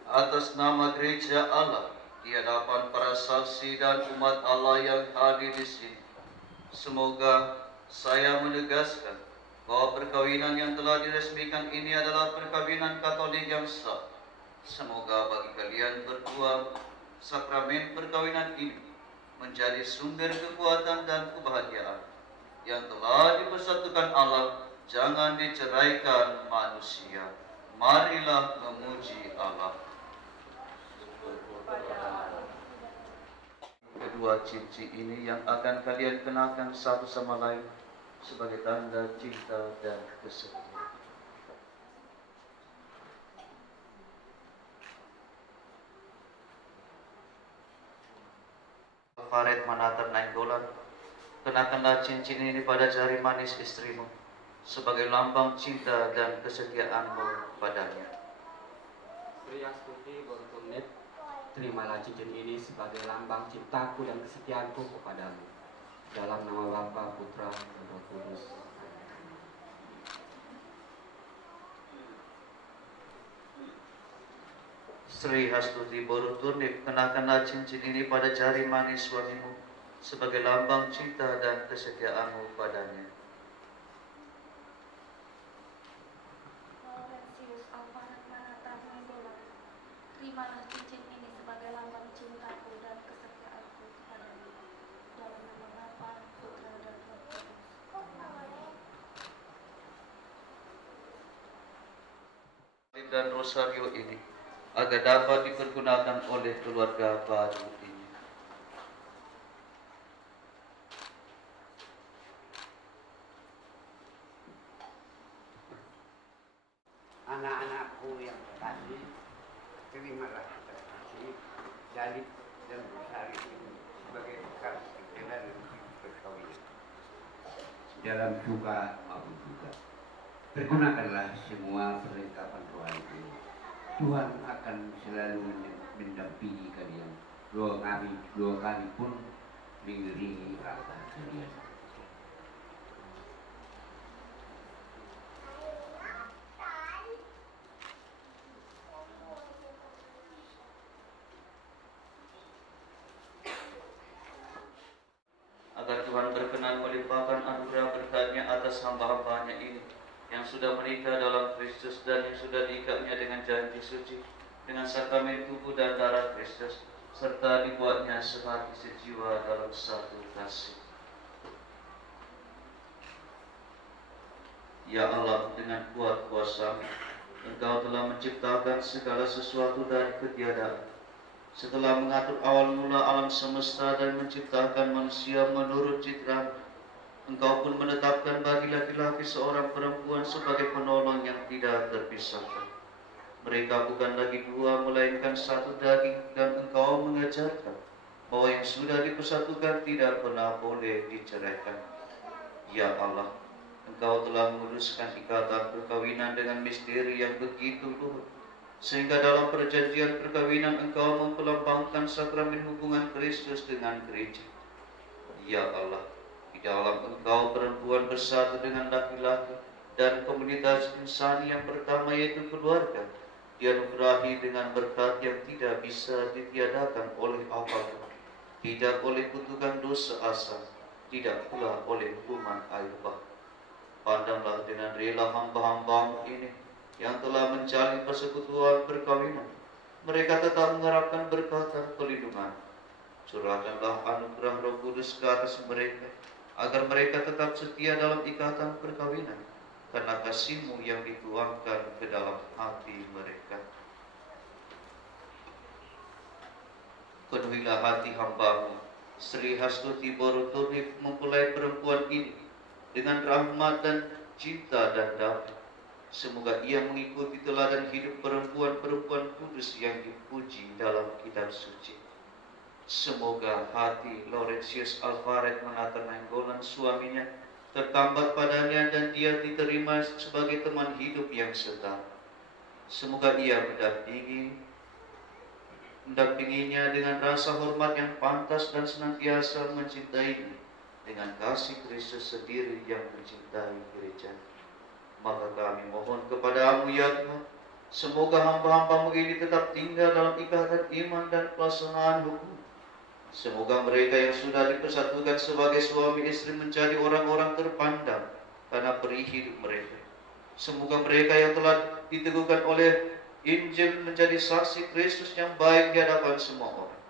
Atas nama gereja Allah, di hadapan para saksi dan umat Allah yang hadir di sini, semoga saya menegaskan bahwa perkawinan yang telah diresmikan ini adalah perkawinan Katolik yang sah. Semoga bagi kalian berdua, sakramen perkawinan ini menjadi sumber kekuatan dan kebahagiaan yang telah dipersatukan Allah, jangan diceraikan manusia. Marilah memuji Allah. Kedua cincin ini yang akan kalian kenakan satu sama lain sebagai tanda cinta dan kesetiaan. Alvaret Manatar Nainggolan, kenakanlah cincin ini pada jari manis istrimu sebagai lambang cinta dan kesetiaanmu padanya. Sri Hastuti Boroturnip, terimalah cincin ini sebagai lambang cintaku dan kesetiaanku kepadamu. Dalam nama Bapa, Putra, dan Roh Kudus. Sri Hastuti Boroturnip, kenakanlah cincin ini pada jari manis suamimu sebagai lambang cinta dan kesetiaanmu padanya. Laurentius Alvaret Manatar Nainggolan, terimalah cincin ini sebagai lambang cintaku dan kesetiaanku kepadamu. Dalam nama Bapa, Putra, dan Roh Kudus. Dan rosario ini agar dapat dipergunakan oleh keluarga baru ini. aku yang kekasih, terimalah kasih Jalib dan Busari ini sebagai bekal dan perkawinan. Dalam suka maupun duka, pergunakanlah semua perlengkapan rohani ini. Tuhan akan selalu mendampingi kalian. Dua kali pun mengiringi langkah kalian. Agar Tuhan berkenan melimpahkan anugerah berkat-Nya atas hamba-hambanya ini yang sudah menikah dalam Kristus dan yang sudah diikatnya dengan janji suci dengan sakramen tubuh dan darah Kristus, serta dibuatnya sehati sejiwa dalam satu kasih. Ya Allah, dengan kuat kuasa Engkau telah menciptakan segala sesuatu dari ketiadaan. Setelah mengatur awal mula alam semesta dan menciptakan manusia menurut citra, Engkau pun menetapkan bagi laki-laki seorang perempuan sebagai penolong yang tidak terpisahkan. Mereka bukan lagi dua, melainkan satu daging, dan Engkau mengajarkan bahwa yang sudah dipersatukan tidak pernah boleh diceraikan. Ya Allah, Engkau telah menguruskan ikatan perkawinan dengan misteri yang begitu luhur, sehingga dalam perjanjian perkawinan Engkau memperlambangkan sakramen hubungan Kristus dengan gereja. Ya Allah, di dalam Engkau perempuan bersatu dengan laki-laki dan komunitas insani yang pertama, yaitu keluarga, dianugerahi dengan berkat yang tidak bisa ditiadakan oleh apapun, tidak oleh kutukan dosa asal, tidak pula oleh hukuman air bah. Pandanglah dengan rela hamba-hamba ini yang telah menjalin persekutuan perkawinan. Mereka tetap mengharapkan berkat dan perlindungan. Curahkanlah anugerah Roh Kudus ke atas mereka, agar mereka tetap setia dalam ikatan perkawinan, karena kasih-Mu yang dituangkan ke dalam hati mereka. Penuhilah hati hamba-Mu, Sri Hastuti Boruturni, mempelai perempuan ini dengan rahmat dan cinta dan damai. Semoga ia mengikuti teladan hidup perempuan-perempuan kudus yang dipuji dalam kitab suci. Semoga hati Laurentius Alvaret menata Nainggolan suaminya tertambat padanya dan dia diterima sebagai teman hidup yang setara. Semoga ia mendampinginya dengan rasa hormat yang pantas dan senantiasa mencintainya dengan kasih Kristus sendiri yang mencintai gereja. Maka kami mohon kepadamu ya Tuhan, semoga hamba-hamba-Mu ini tetap tinggal dalam ikatan iman dan pelaksanaan hukum. Semoga mereka yang sudah dipersatukan sebagai suami istri menjadi orang-orang terpandang karena peri hidup mereka. Semoga mereka yang telah diteguhkan oleh Injil menjadi saksi Kristus yang baik di hadapan semua orang.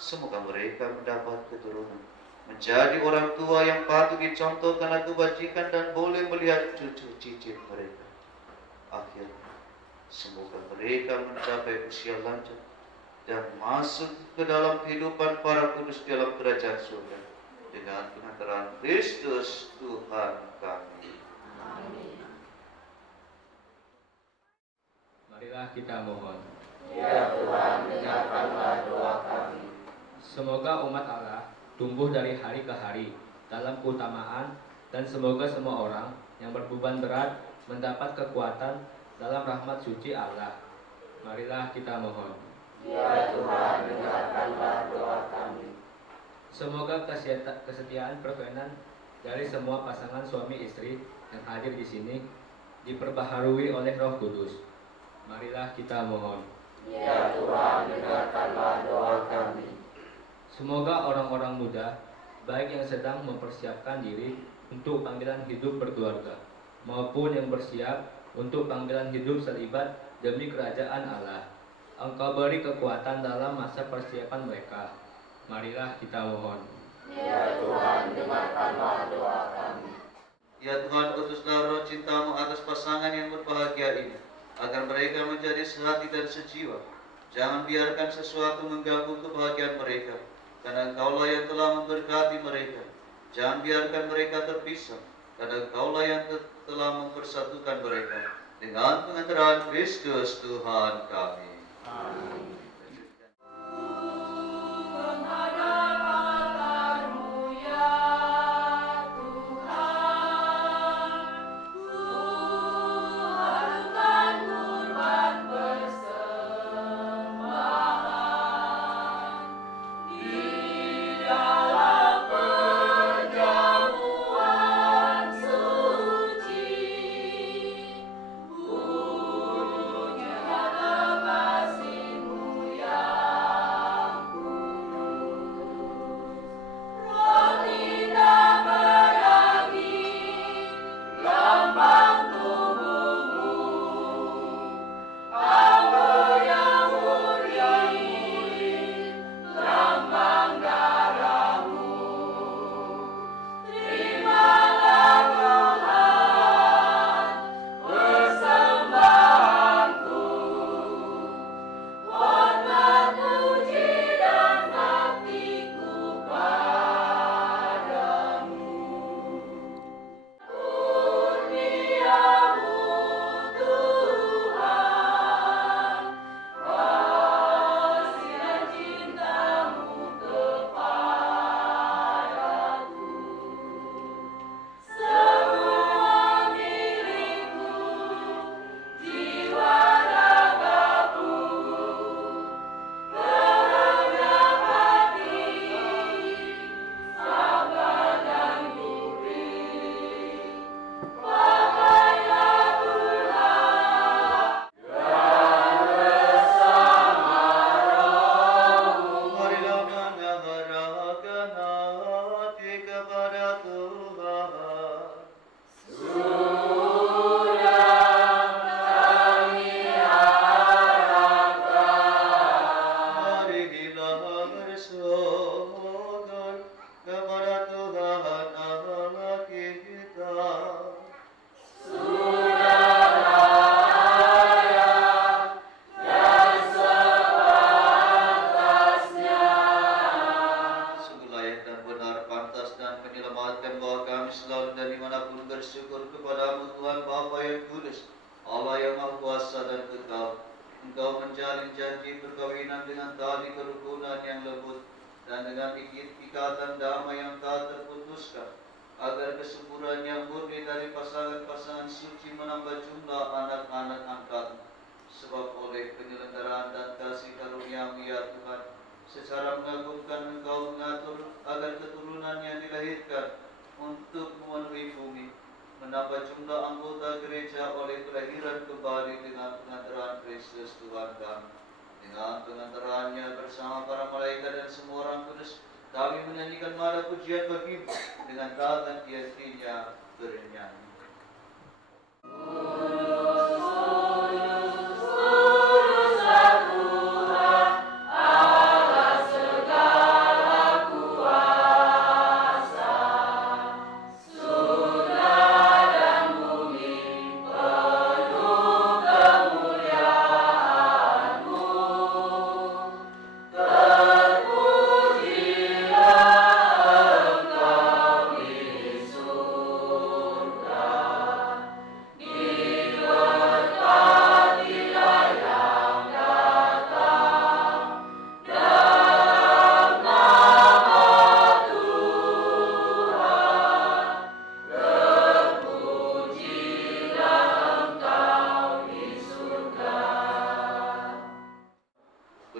Semoga mereka mendapat keturunan, menjadi orang tua yang patut dicontoh karena kebajikan dan boleh melihat cucu cicit mereka. Akhirnya, semoga mereka mencapai usia lanjut dan masuk ke dalam kehidupan para kudus dalam kerajaan surga dengan pengantaran Kristus Tuhan kami. Amin. Marilah kita mohon. Ya Tuhan, dengarkanlah doa kami. Semoga umat Allah tumbuh dari hari ke hari dalam keutamaan, dan semoga semua orang yang berbeban berat mendapat kekuatan dalam rahmat suci Allah. Marilah kita mohon. Ya Tuhan, dengarkanlah doa kami. Semoga kesetiaan perkawinan dari semua pasangan suami istri yang hadir di sini diperbaharui oleh Roh Kudus. Marilah kita mohon. Ya Tuhan, dengarkanlah doa kami. Semoga orang-orang muda, baik yang sedang mempersiapkan diri untuk panggilan hidup berkeluarga, maupun yang bersiap untuk panggilan hidup selibat demi kerajaan Allah, Engkau beri kekuatan dalam masa persiapan mereka. Marilah kita mohon. Ya Tuhan, dengarkanlah doa kami. Ya Tuhan, utuslah roh cinta-Mu atas pasangan yang berbahagia ini, agar mereka menjadi sehati dan sejiwa. Jangan biarkan sesuatu mengganggu kebahagiaan mereka, karena Engkaulah yang telah memberkati mereka. Jangan biarkan mereka terpisah, karena Engkaulah yang telah mempersatukan mereka. dengan pengantaran Kristus Tuhan kami. Amin. Engkau menjalin janji perkawinan dengan tali kerukunan yang lembut dan dengan ikatan damai yang tak terputuskan, agar kesuburan yang murni dari pasangan-pasangan suci menambah jumlah anak-anak angkatmu. Sebab oleh penyelenggaraan dan kasih karunia-Mu ya Tuhan, secara mengagumkan Engkau mengatur agar keturunan yang dilahirkan untuk memenuhi bumi, menambah jumlah anggota gereja oleh kelahiran kembali dengan pengantaran Kristus Tuhan kami. Dengan pengantarannya bersama para malaikat dan semua orang kudus, kami menyanyikan mala pujian bagi-Mu dengan tangan hati-hatinya bernyanyi.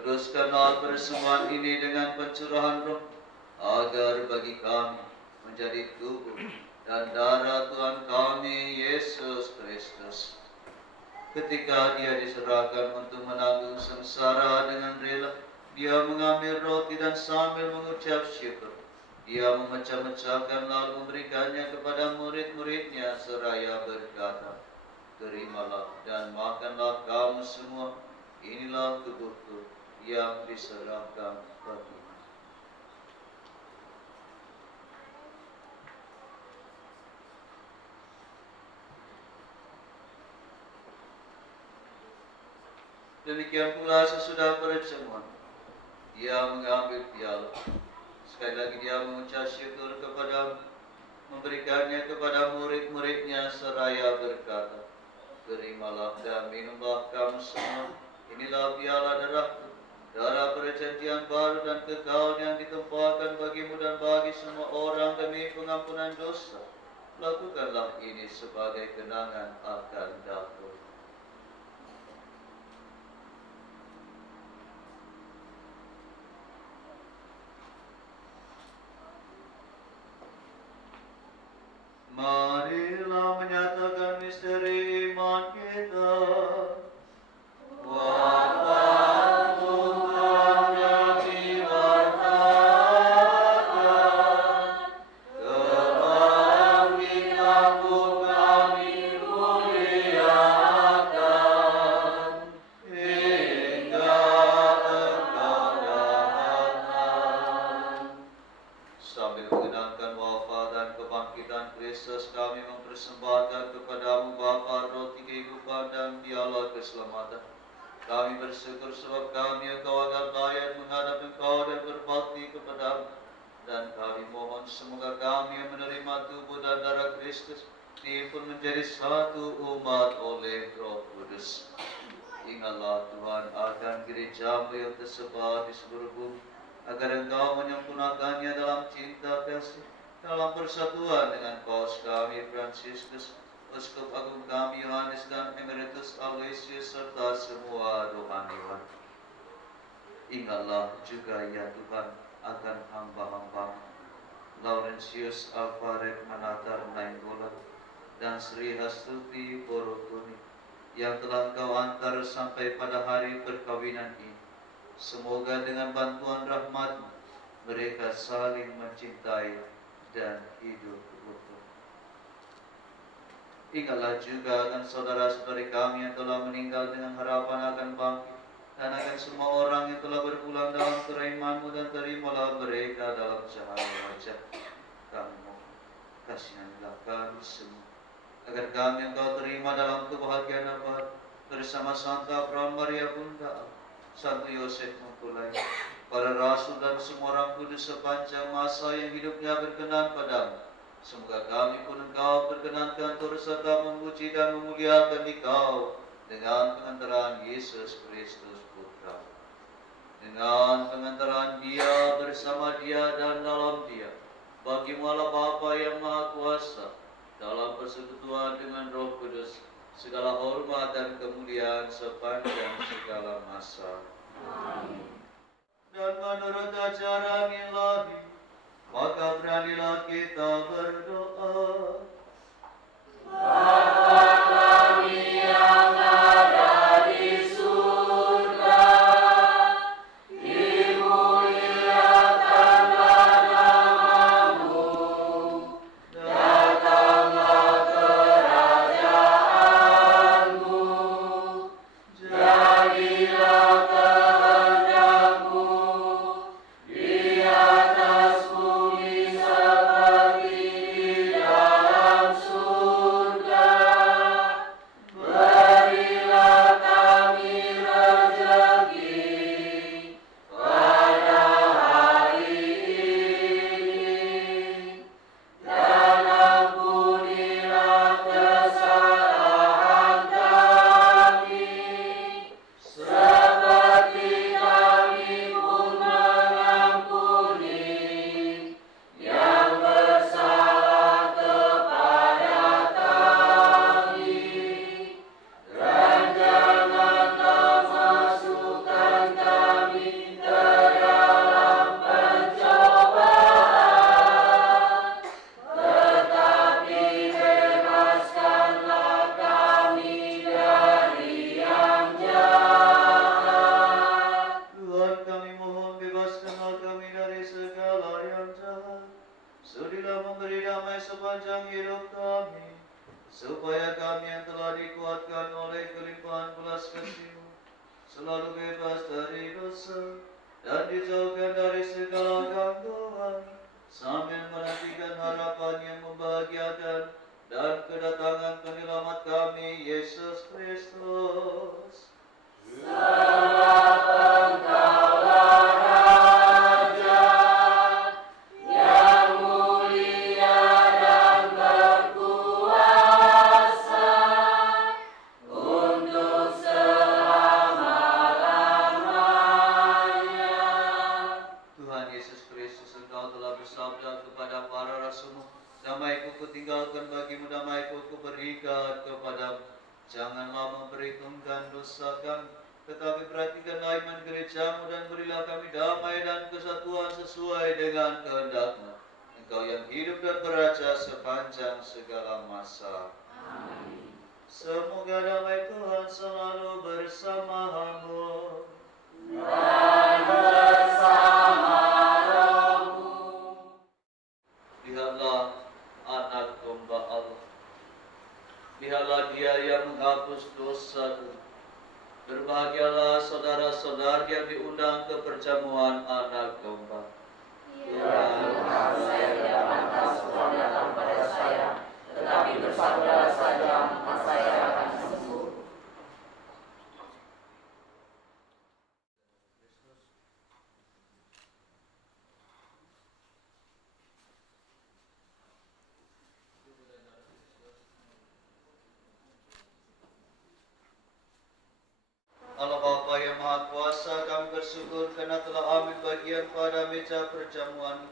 Kuduskanlah persembahan ini dengan pencurahan roh, agar bagi kami menjadi tubuh dan darah Tuhan kami Yesus Kristus. Ketika Dia diserahkan untuk menanggung sengsara dengan rela, Dia mengambil roti dan sambil mengucap syukur, Dia memecah-mecahkan lalu memberikannya kepada murid-muridnya seraya berkata, "Terimalah dan makanlah kamu semua, inilah tubuhku yang diserahkan bagimu." Demikian pula sesudah perjamuan, Dia mengambil piala. Sekali lagi Dia mengucap syukur memberikannya kepada murid-muridnya seraya berkata, terimalah dan minumlah kamu semua. Inilah piala darahku, darah perjanjian baru dan kekal yang ditumpahkan bagimu dan bagi semua orang demi pengampunan dosa. Lakukanlah ini sebagai kenangan akan aku. Marilah menyatakan misteri iman kita. Wafat Tuhan yang diwartakan, kebangkitan kami muliakan, hingga Engkau datang. Sambil mengenangkan wafat dan kebangkitan Kristus, kami mempersembahkan kepadamu Bapa roti kehidupan dan piala keselamatan. Kami bersyukur sebab kami Engkau agak layak menghadap Engkau dan berbakti kepadamu. Dan kami mohon semoga kami yang menerima tubuh dan darah Kristus dihimpun menjadi satu umat oleh Roh Kudus. Ingatlah Tuhan akan gereja-Mu yang tersebar di seluruh bumi, agar Engkau menyempurnakannya dalam cinta kasih, dalam persatuan dengan Paus kami Fransiskus, Uskup Agung kami Yohanes dan Emeritus Aloysius serta semua rohaniwan. Ingatlah juga ya Tuhan akan hamba-hamba Laurentius Alvarez Manatar Nainggolan dan Sri Hastuti Borotuni yang telah Engkau antar sampai pada hari perkawinan ini. Semoga dengan bantuan rahmat-Mu mereka saling mencintai dan hidup rukun. Ingatlah juga akan saudara-saudari kami yang telah meninggal dengan harapan akan bangkit, dan akan semua orang yang telah berpulang dalam keriman-Mu, dan terimalah mereka dalam cahaya wajah. Kami mohon, kasihanlah kami semua, agar kami Engkau terima dalam kebahagiaan abadi bersama Santa Abraham Maria Bunda Allah, Santo Yosef Mempelai, para rasul dan semua orang kudus sepanjang masa yang hidupnya berkenan padamu. Semoga kami pun Engkau perkenankan turut serta memuji dan memuliakan Engkau dengan pengantaran Yesus Kristus Putra. Dengan pengantaran Dia, bersama Dia dan dalam Dia, bagi-Mu Allah Bapa yang Maha Kuasa, dalam persekutuan dengan Roh Kudus, segala hormat dan kemuliaan sepanjang segala masa. Amin. Dan menurut ajaran ilahi, maka beranilah kita berdoa. Bapa kami yang ada di surga, dimuliakanlah nama-Mu, datanglah kerajaan-Mu, jadilah kehendak-Mu di atas bumi seperti di dalam surga. Berilah kami rezeki pada hari ini, dan ampunilah kesalahan kami, seperti kami pun mengampuni yang bersalah kepada kami. Dan janganlah masukkan kami ke dalam pencobaan, tetapi bebaskanlah kami dari yang jahat. Tuhan kami mohon, bebaskanlah kami dari segala yang jahat. Sudilah memberi damai sepanjang hidup kami, supaya kami yang telah dikuatkan oleh kelimpahan belas kasih-Mu selalu bebas dari dosa dan dijauhkan dari segala gangguan, sambil menantikan harapan yang membahagiakan dan kedatangan penyelamat kami, Yesus Kristus. Sebab Engkaulah Raja yang mulia dan berkuasa, damai-Ku kuberikan kepadamu. Janganlah memperhitungkan dosa kami, tetapi perhatikanlah iman gerejamu dan berilah kami damai dan kesatuan sesuai dengan kehendak-Mu. Engkau yang hidup dan beraja sepanjang segala masa. Amin. Semoga damai Tuhan selalu bersamamu. Dan bersama rohmu. Lihatlah anak domba Allah. Lihatlah Dia yang menghapus dosa dunia. Berbahagialah saudara-saudara yang diundang ke perjamuan anak domba. Ya Tuhan, saya tidak pantas Tuhan datang pada saya, tetapi bersabdalah saja, maka saya akan sembuh. Allah Bapa yang Maha Kuasa, kami bersyukur karena telah ambil bagian pada meja perjamuan.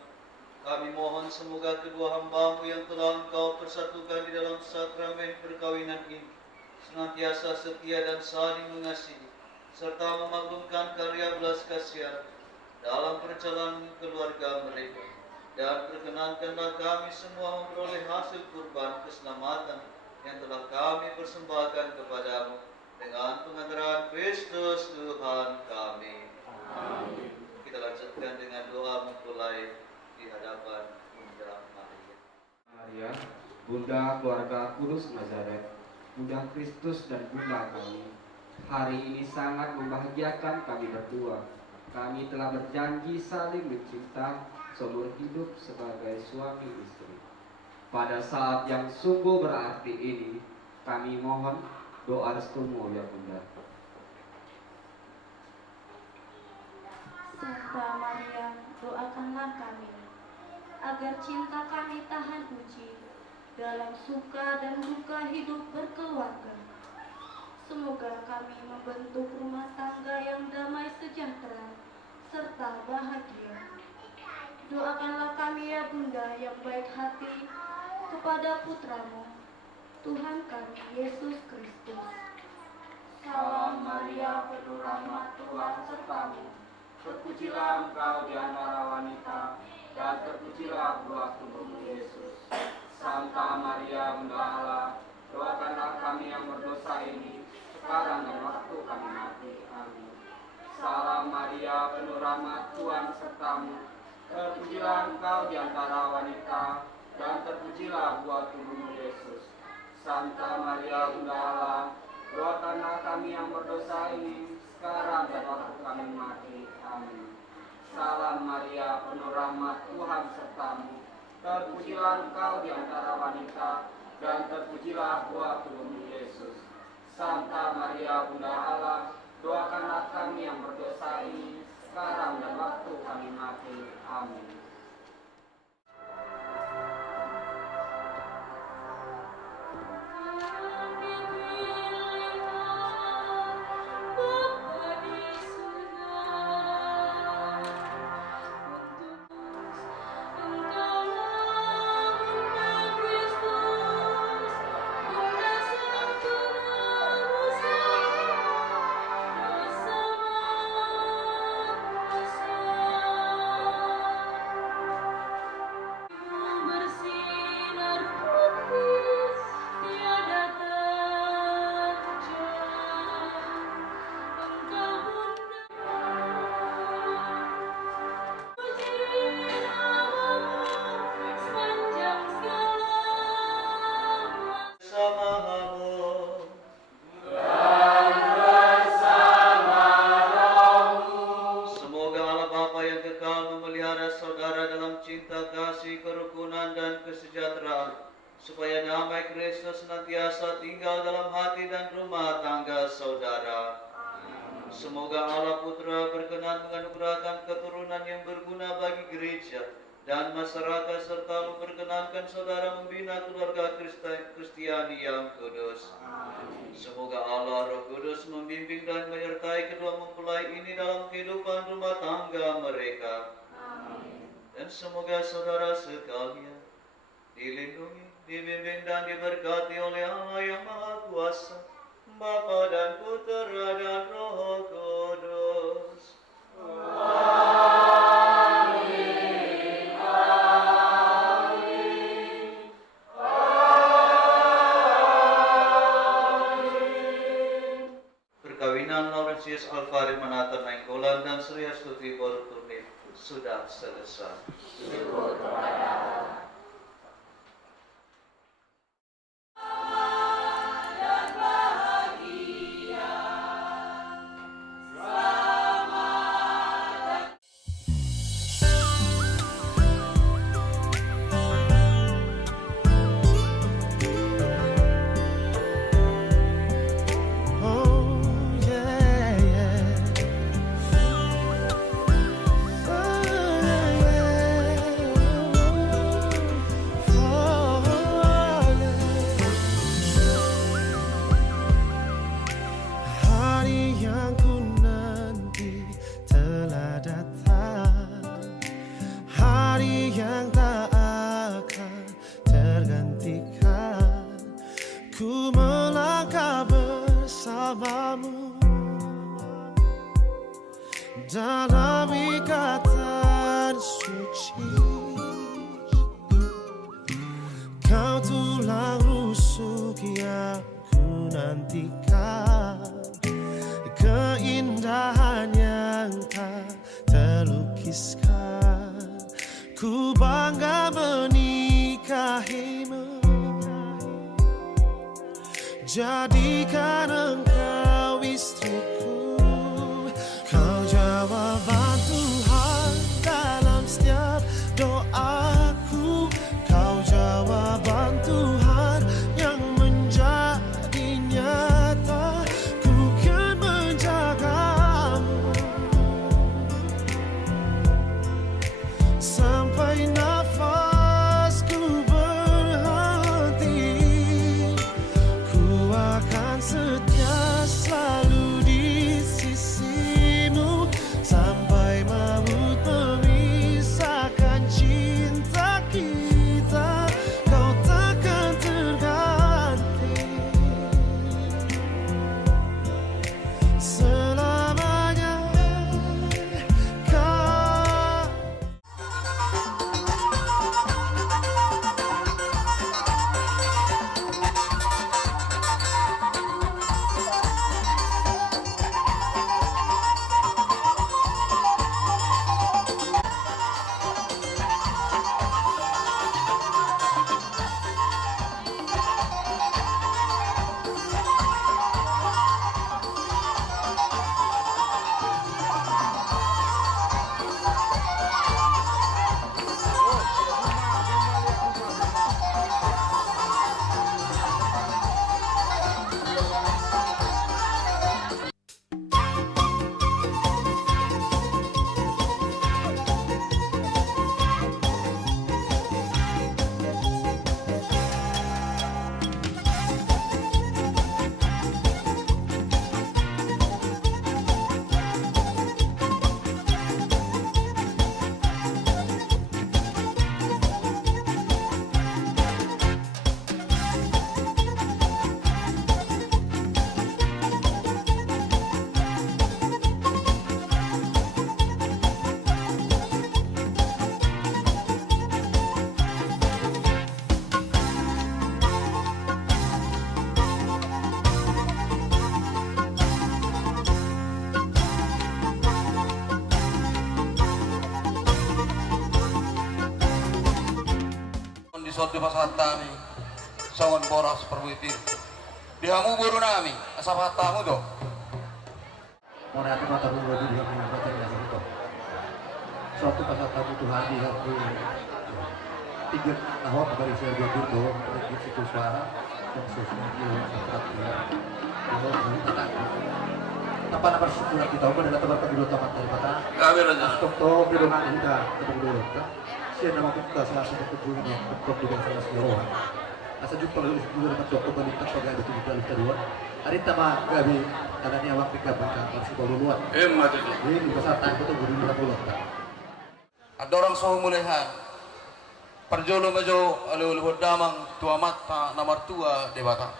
Kami mohon semoga kedua hamba-Mu yang telah Engkau persatukan di dalam sakramen perkawinan ini senantiasa setia dan saling mengasihi, serta memaklumkan karya belas kasihan dalam perjalanan keluarga mereka. Dan perkenankanlah kami semua memperoleh hasil kurban keselamatan yang telah kami persembahkan kepadamu dengan pengantaran Kristus Tuhan kami. Amin. Kita lanjutkan dengan doa mempelai di hadapan Bunda Maria. Maria, Bunda keluarga Kudus Nazaret, Bunda Kristus dan Bunda kami, hari ini sangat membahagiakan kami berdua. Kami telah berjanji saling mencinta seumur hidup sebagai suami istri. Pada saat yang sungguh berarti ini, kami mohon doa restumu ya Bunda. Santa Maria, doakanlah kami, agar cinta kami tahan uji dalam suka dan duka hidup berkeluarga. Semoga kami membentuk rumah tangga yang damai sejahtera serta bahagia. Doakanlah kami ya Bunda yang baik hati kepada putramu, Tuhan kami Yesus Kristus. Salam Maria, penuh rahmat Tuhan sertamu. Terpujilah engkau di antara wanita, dan terpujilah buah tubuhmu Yesus. Santa Maria, Bunda Allah, doakanlah kami yang berdosa ini, sekarang dan waktu kami mati. Amin. Salam Maria, penuh rahmat Tuhan sertamu. Terpujilah engkau di antara wanita, dan terpujilah buah tubuhmu Yesus. Santa Maria, Bunda Allah, doakanlah kami yang berdosa ini, sekarang dan waktu kami mati. Amin. Salam Maria, penuh rahmat Tuhan sertamu. Terpujilah engkau di antara wanita, dan terpujilah buah tubuhmu Yesus. Santa Maria, Bunda Allah, doakanlah kami yang berdosa ini, sekarang dan waktu kami mati. Amin. supaya damai Kristus senantiasa tinggal dalam hati dan rumah tangga saudara. Semoga Allah Putra berkenan menganugerahkan keturunan yang berguna bagi gereja dan masyarakat serta memperkenankan saudara membina keluarga Kristiani yang kudus. Semoga Allah Roh Kudus membimbing dan menyertai kedua mempelai ini dalam kehidupan rumah tangga mereka. Dan semoga saudara sekalian dilindungi dibimbing dan diberkati oleh Allah yang Maha Kuasa, Bapa dan Putera dan Roh Kudus. Perkawinan Laurentius Alvaret Manatan Nainggolan dan Sri Astuti Boruturnim sudah selesai. Dalam ikatan suci, kau tulang rusuk yang ku nantikan, keindahan yang tak terlukiskan. Ku bangga menikahimu, jadikan engkau istriku. Kau jawaban Tuhan dalam setiap doaku. Kau jawaban Tuhan yang menjadi nyata. Ku kan menjagamu sampai nafasku berhenti. Ku akan setia selalu di sisimu sampai maut memisahkan cinta kita. Kau takkan terganti selamanya. Di suatu pasatami sangon boras perwitir dihamu buru nami asap hatamu dong orang itu mata buru di dalam baca biasa itu suatu pasatami Tuhan di hati tiga tahun dari saya dua burdo dari situ suara yang sesuatu yang terakhir apa nama bersyukur kita pada data berkat dulu tamat dari kata stop to bilangan kita dulu siya nama kita salah satu kebutuhan yang berkot dengan salah seluruh. Asa jumpa lalu juga dapat joko balik tak pakai itu juga kedua. Hari tama gabi karena ni awak kita baca versi koluluan. Mati tu. Ini pasatan itu guru kita pulang. Ada orang sahu mulihan. Perjolo majo alul damang tua mata nomor tua debata.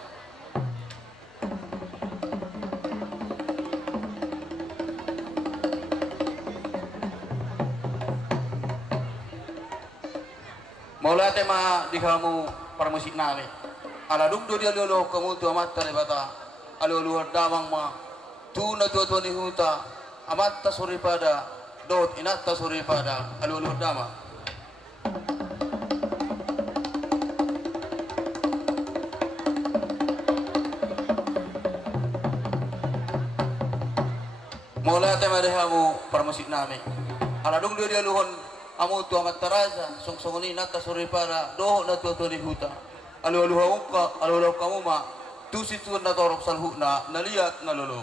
Mula tema di kamu para musik nami. Ala duk do dia lolo kamu tua mata debata. Alu luar damang ma. Tu na tua ni huta. Amatta suri pada dot inatta suri pada alu luar damang. Mula tema dehamu para musik nami. Aladung dia luhon amu tu amat taraza songsongoni nata sore para doh na tu di huta. Alu alu kamu ma tu situ na torok salhuna naliat na lolo.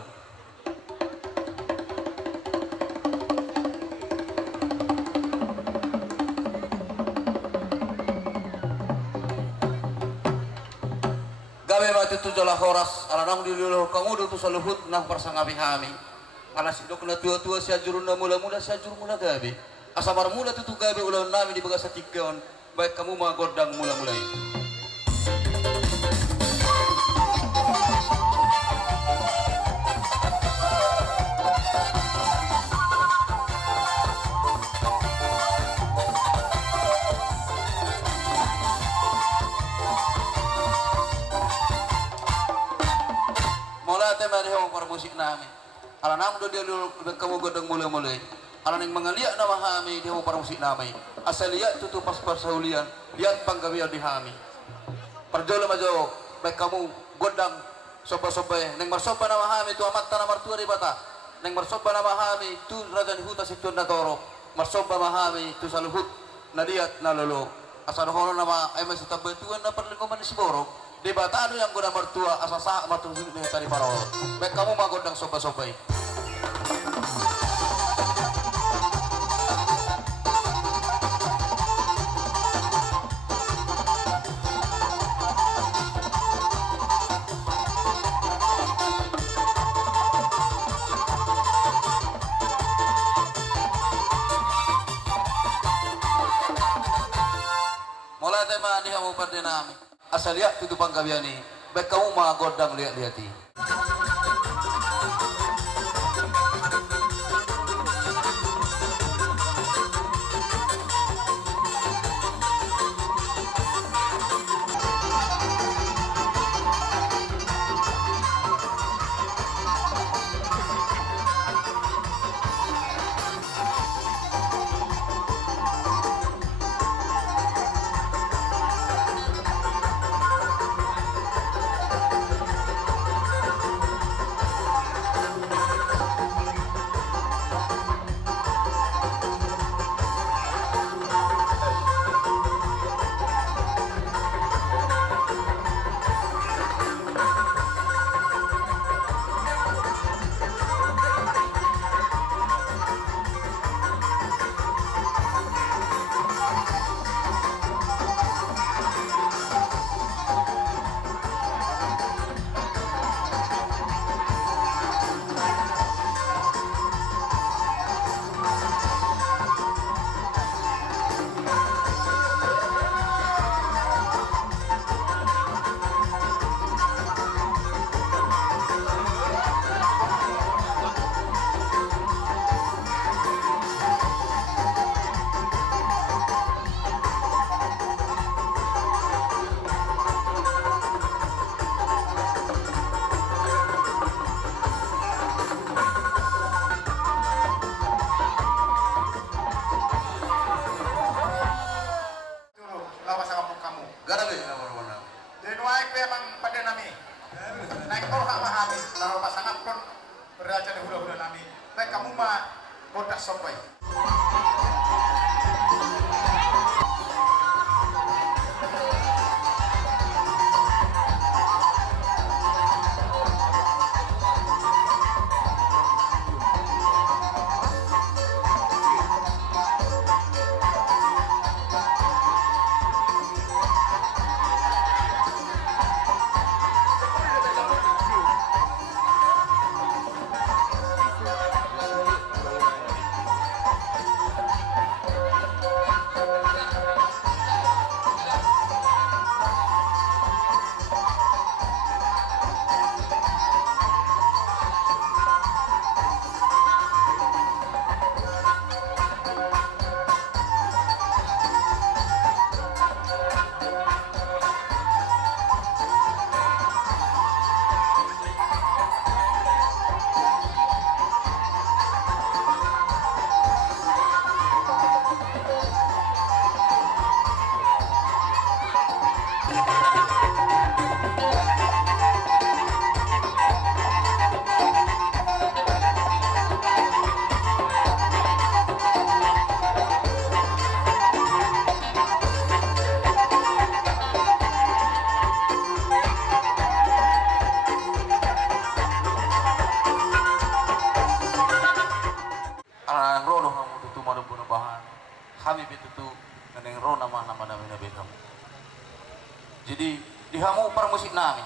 Gabe mati tu jala horas aladang dia luhon kamu tu saluhut nang persangabi hami. Karena sidok na tua-tua siajurun na mula-mula siajur mula gabe. Asamar mula tutu gabe ulang nami di bagas satikaon. Baik kamu mah godang mula-mulai. Mula tema dihong para musik nami. Alanang do dia kamu godang mulai-mulai. Alan yang mengaliak nama kami dia mau para musik namai. Asal lihat tutu pas persaulian, lihat panggawian di kami. Perjolo majo baik kamu godang sopa-sopa neng marsopa nama kami tu amat tanah martua di bata. Neng marsopa nama kami tu raja di huta situ na toro. Marsopa nama kami tu saluhut na lihat na lolo. Asal hono nama MS tabetuan na perlingkuman si borok. Di bata yang godang martua asal sah matu ni tadi parol. Baik kamu mah godang sopa-sopa. Tema dia mau pada nami asal lihat tutup panggawiani baik kamu mah godang lihat-lihati. Jadi dihamu para musik nami.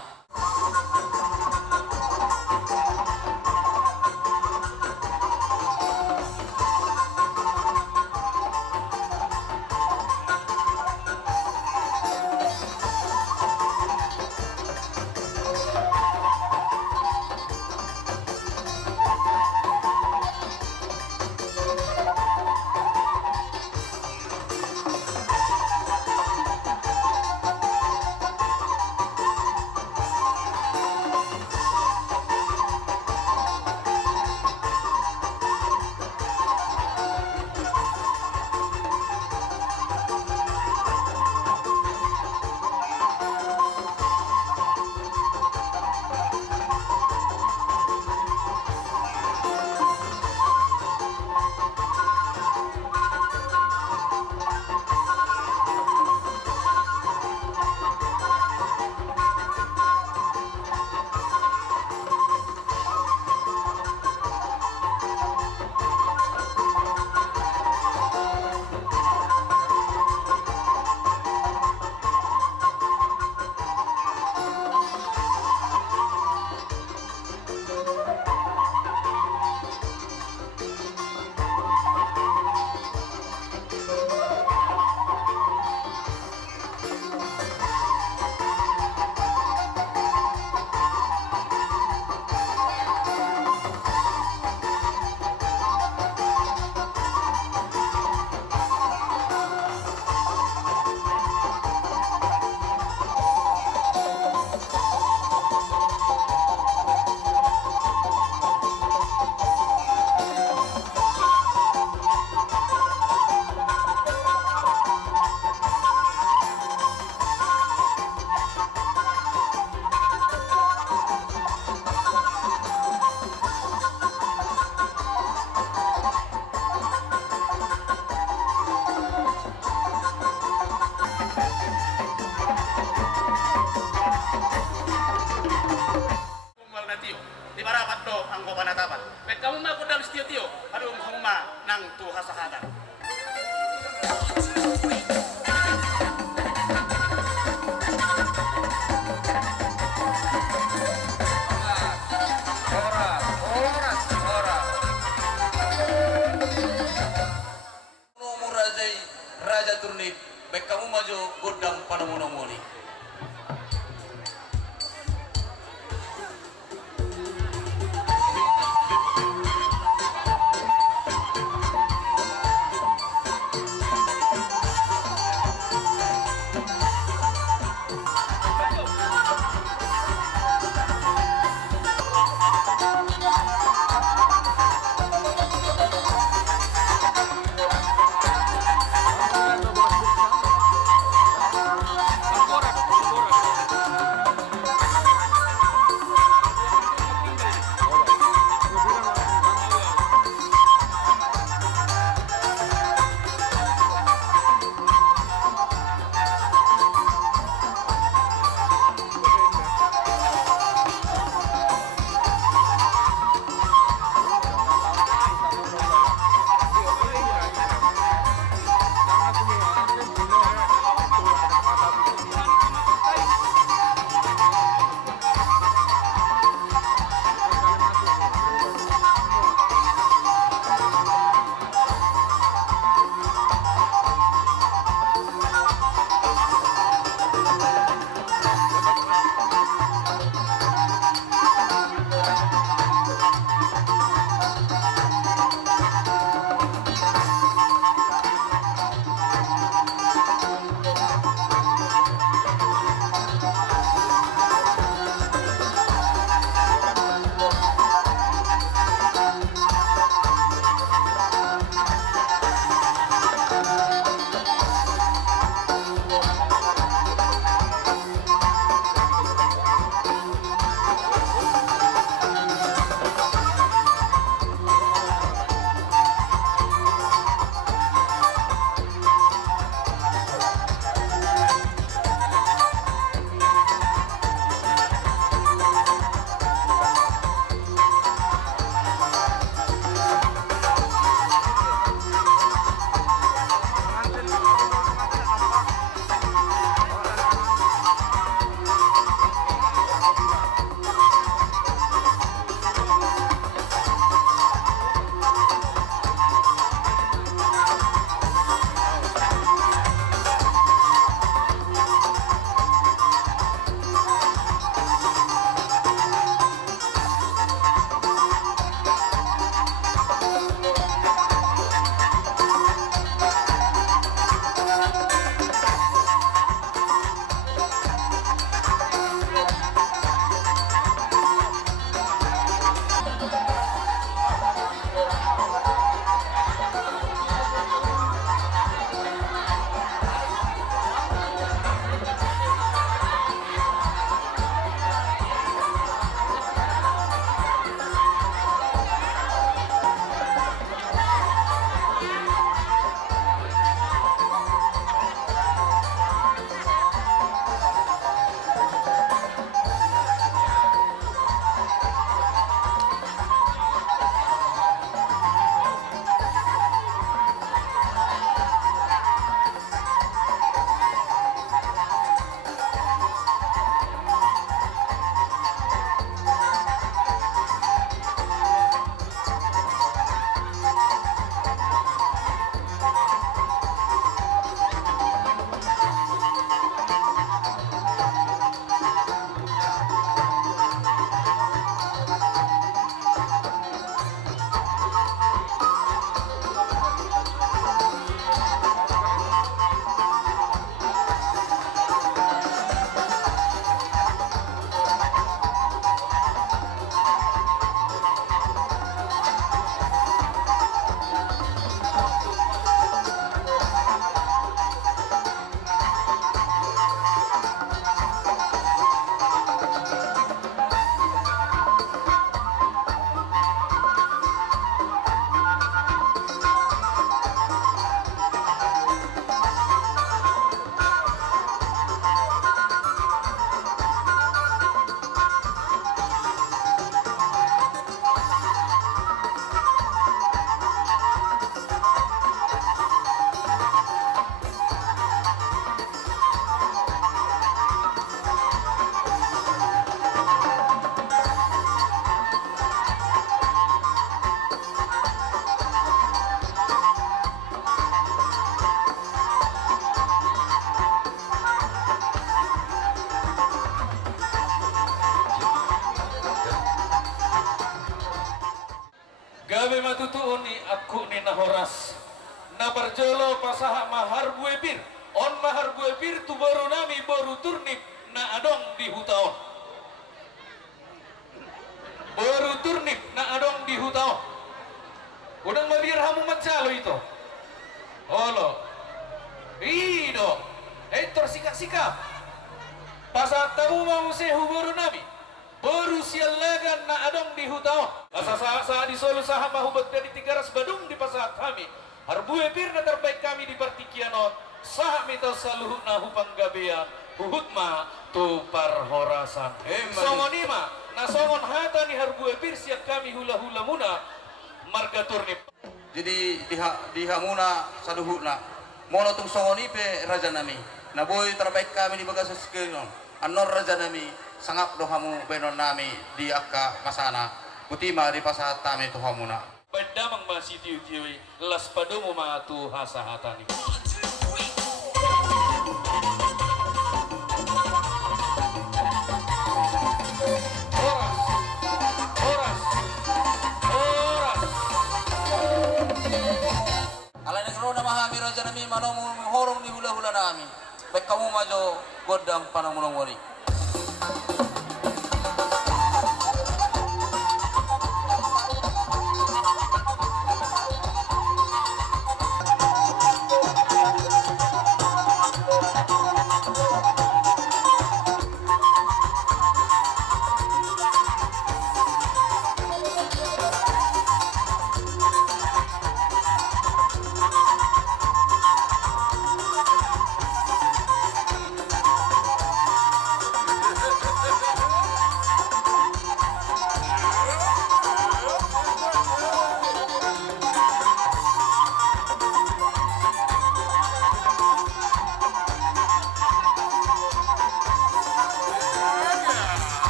matutuon ni aku ni nahoras na barjolo pasaha mahar buebir on mahar buebir tu baru nami baru turnip na adong di hutaon baru turnip na adong di hutaon udang mabir hamu macalo itu olo ido sikap pasat tamu mau sehu baru nami baru sialagan na adong di hutaon asa sa di solo saha mahubat dari 300 badung di pasat kami harbue pir na terbaik kami di partikianon saha mitau saluhu na hupang gabean huhut ma tu parhorasan songonima na songon hata ni harbue pir siap kami hula-hula muna marga turnip jadi dihamuna saluhuna mono tung songonipe raja nami na boy terbaik kami di bagas sekenon anor raja nami sangap dohamu benon nami di akka masana putima di pasat tami tuhamuna badamang masih tiu-tiui las padomu ma tu hasahatani ala negro na mahami raja nami manomu horong di hula-hula nami baik kamu majo godam panamulong wari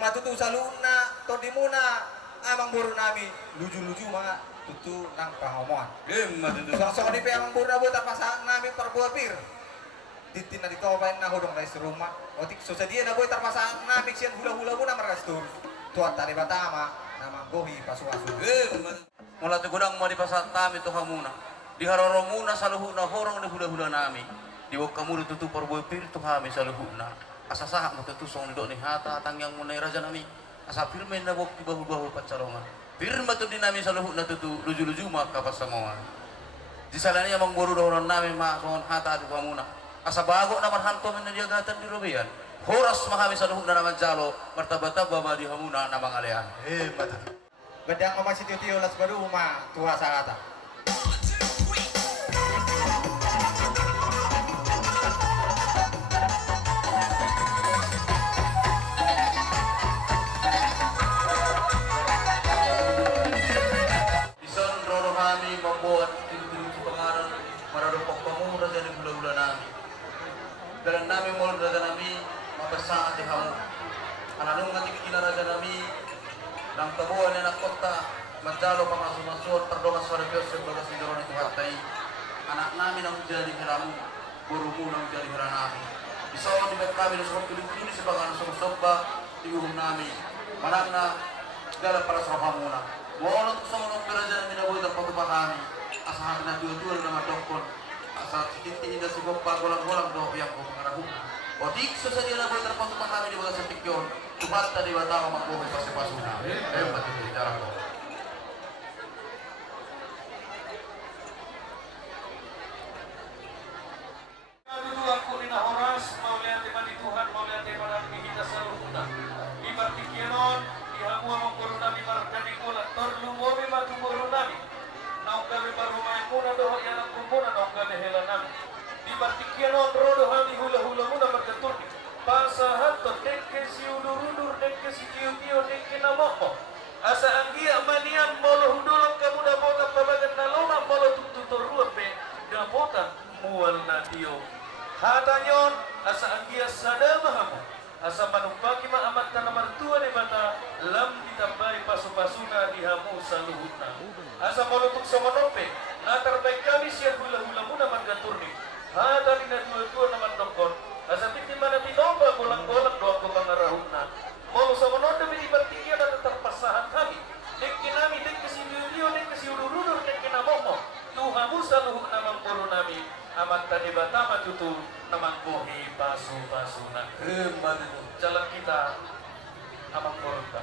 firma tutu saluna to di muna amang buru nami luju-luju mga tutu nang pangomongan. Sok-sok di pe amang buru na buta pasak nami perbuat pir. Ditin na dito pa na hudong na rumah. Otik so sa dia na boy tarpasa nami siyan hula-hula muna marastur. Tuat tari batama namang gohi pasu-pasu. Mula tu gudang mo di pasat nami to hamuna. Di haroro muna sa luhu na horong ni hula-hula nami. Di wag kamu tutu perbuat pir to kami sa luhu na. Asa sahak mo tutusong ni do ni hata tangyang mo na raja nami. Asa firme na wag di bahu-bahu patsalongan. Firma tu di nami sa luhu na tutu luju-luju maka pasamongan. Di salani amang buru doron nami maasongan hata di pamuna. Asa bago naman hanto men diagatan di Robian. Horas mahami sa luhug na naman jalo, martaba-taba ma di hamuna namang alean. Mata. Badang mamang si Tio las baru ma tua sarata. Ison roro kami membuat tindu pangaran maradopok pamura dari hula-hula nami. Dalam nami mul raja nami mabasa di hamu. Ananung ngati kikila raja nami nang tabuan anak kota majalo pamasu-masuan perdoa suara Dios sebagai sindoron itu hatai. Anak nami nang jadi hiramu, burumu nang jadi hiranami. Bisa di bawah kami nusuk pilih sebagai nusuk sobba di hubung nami. Manangna dalam para sahabatuna. Walau sama raja nami nabuhi terpatuh kami. Asa hakna dua-dua nama dokon. Asa titik indah si boppa golang-golang do yang ko pangarahu. Otik sesadia na boy terpatuh kami di bawah setikyon. Tubata di batang magbuhay pasipasuna. Pati di cara ko. Dulu aku ni nahoras mau lihat tema di Tuhan, mau lihat tema di kita seluruhnya. Di partikiron, di hamu amang corona di markadi kula torlu mobi matu corona ni. Nau kami baru main muna doh yang kumpuna nau kami hela nami. Di partikiron rodo hami hula-hula muna markatur ni. Pasahan to dekke si udur-udur dekke si tiu-tiu dekke namoho. Asa anggia manian molo hudulok kamu na bota pabagan nalona molo tututor ruape na bota mual na dio. Hatanyon asa anggia sadamahamu. Asa manumpaki ma amat na martua ni bata lam ditambahi pasu-pasuna di hamu saluhutna. Asa molotuk somonope natar baik kami siya hula-hula muna margaturni. Hata na dua-dua naman dongkon. Asa titi mana tinomba golang-golang doang ko pangarahuna. Molo somonope binibartikia na terpasahan kami. Dekki nami, dekki si liu-liu, dekki si udur-udur, dekki namomo. Tuhamu saluhut namang puro nami. Amat tadi batama tutur namang bohi pasu-pasuna. Jalan kita amang korota.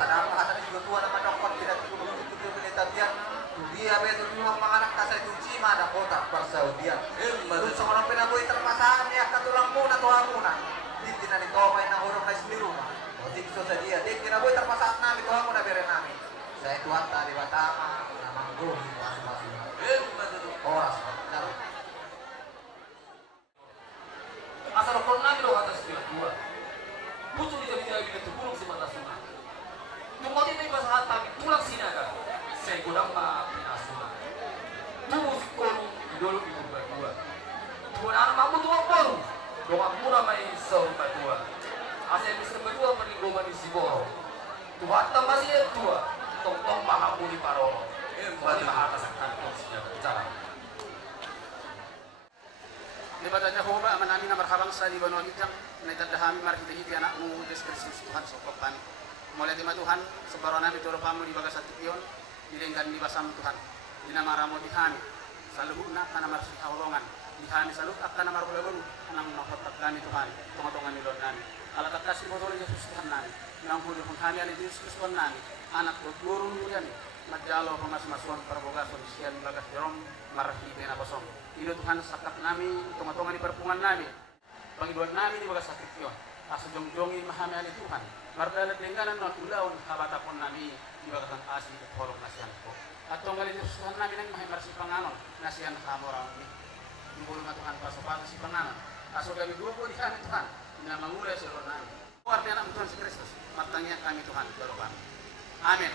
Sadapa hata juga tua nama dokter tidak cukup itu militabian. Dia betul rumah panganak kasar kunci mana kota persaudian. Terus seorang penabuhi terpasang ya katulang muna tuang muna. Di tina ditopay na huruf na sendiri rumah. Otik so sa dia, di kinabuhi terpasang nami tuang muna bere nami. Saya tuan tadi batama namang gohi masing-masing. Oras cara. Asal lokal nami lo atas kira dua. Muncul jadi gitu burung si mata sungai. Kemudian ini bahasa kami pulang sini agak. Saya gudang ma pinasuna. Musik kono dulu ibu berdua. Tuan anak mampu tuan baru. Doa murah main sahur berdua. Asal bisa berdua meninggoman di Siboro. Tuhan tambah sih dua. Tong-tong mahamu di Parolo. Mari atas kantong senjata bicara. Libatnya hoba amanami na marhabang sa di Banua Gitang na itadahami marhiti-hiti anakmu deskripsi Tuhan sokopan. Mulai di Tuhan sebarana di toropamu di bagas atipion dilenggan di basam Tuhan. Dinamaramo dihani saluhuna kana marsi haulongan dihani saluk akana marulabun nang makotak kami Tuhan tonga-tonga ni Lord nami. Alakat kasih botol Yesus Tuhan nami. Nang hudu penghani ali Yesus Kristus nami. Anak guru yan madjalo pemas-masuan perbogason sian bagas Jerome marhiti na kosong. Ilo Tuhan sakap nami, tonga-tonga di perpungan nami. Pangiduan nami di bagas atipion. Asa jong-jongin mahami ali Tuhan. Mardalat lingkaran non ulaun habatapon nami ibagasan asli horok nasihan ko. At tunggal itu Tuhan namin ang mahimar si panganon nasihan kamu orang ini. Ibulong na Tuhan pasok si panganon. Kaso kami dua po di kami Tuhan na mangulay sa Lord namin. Artinya anak Tuhan si Kristus. Matangnya kami Tuhan. Amin.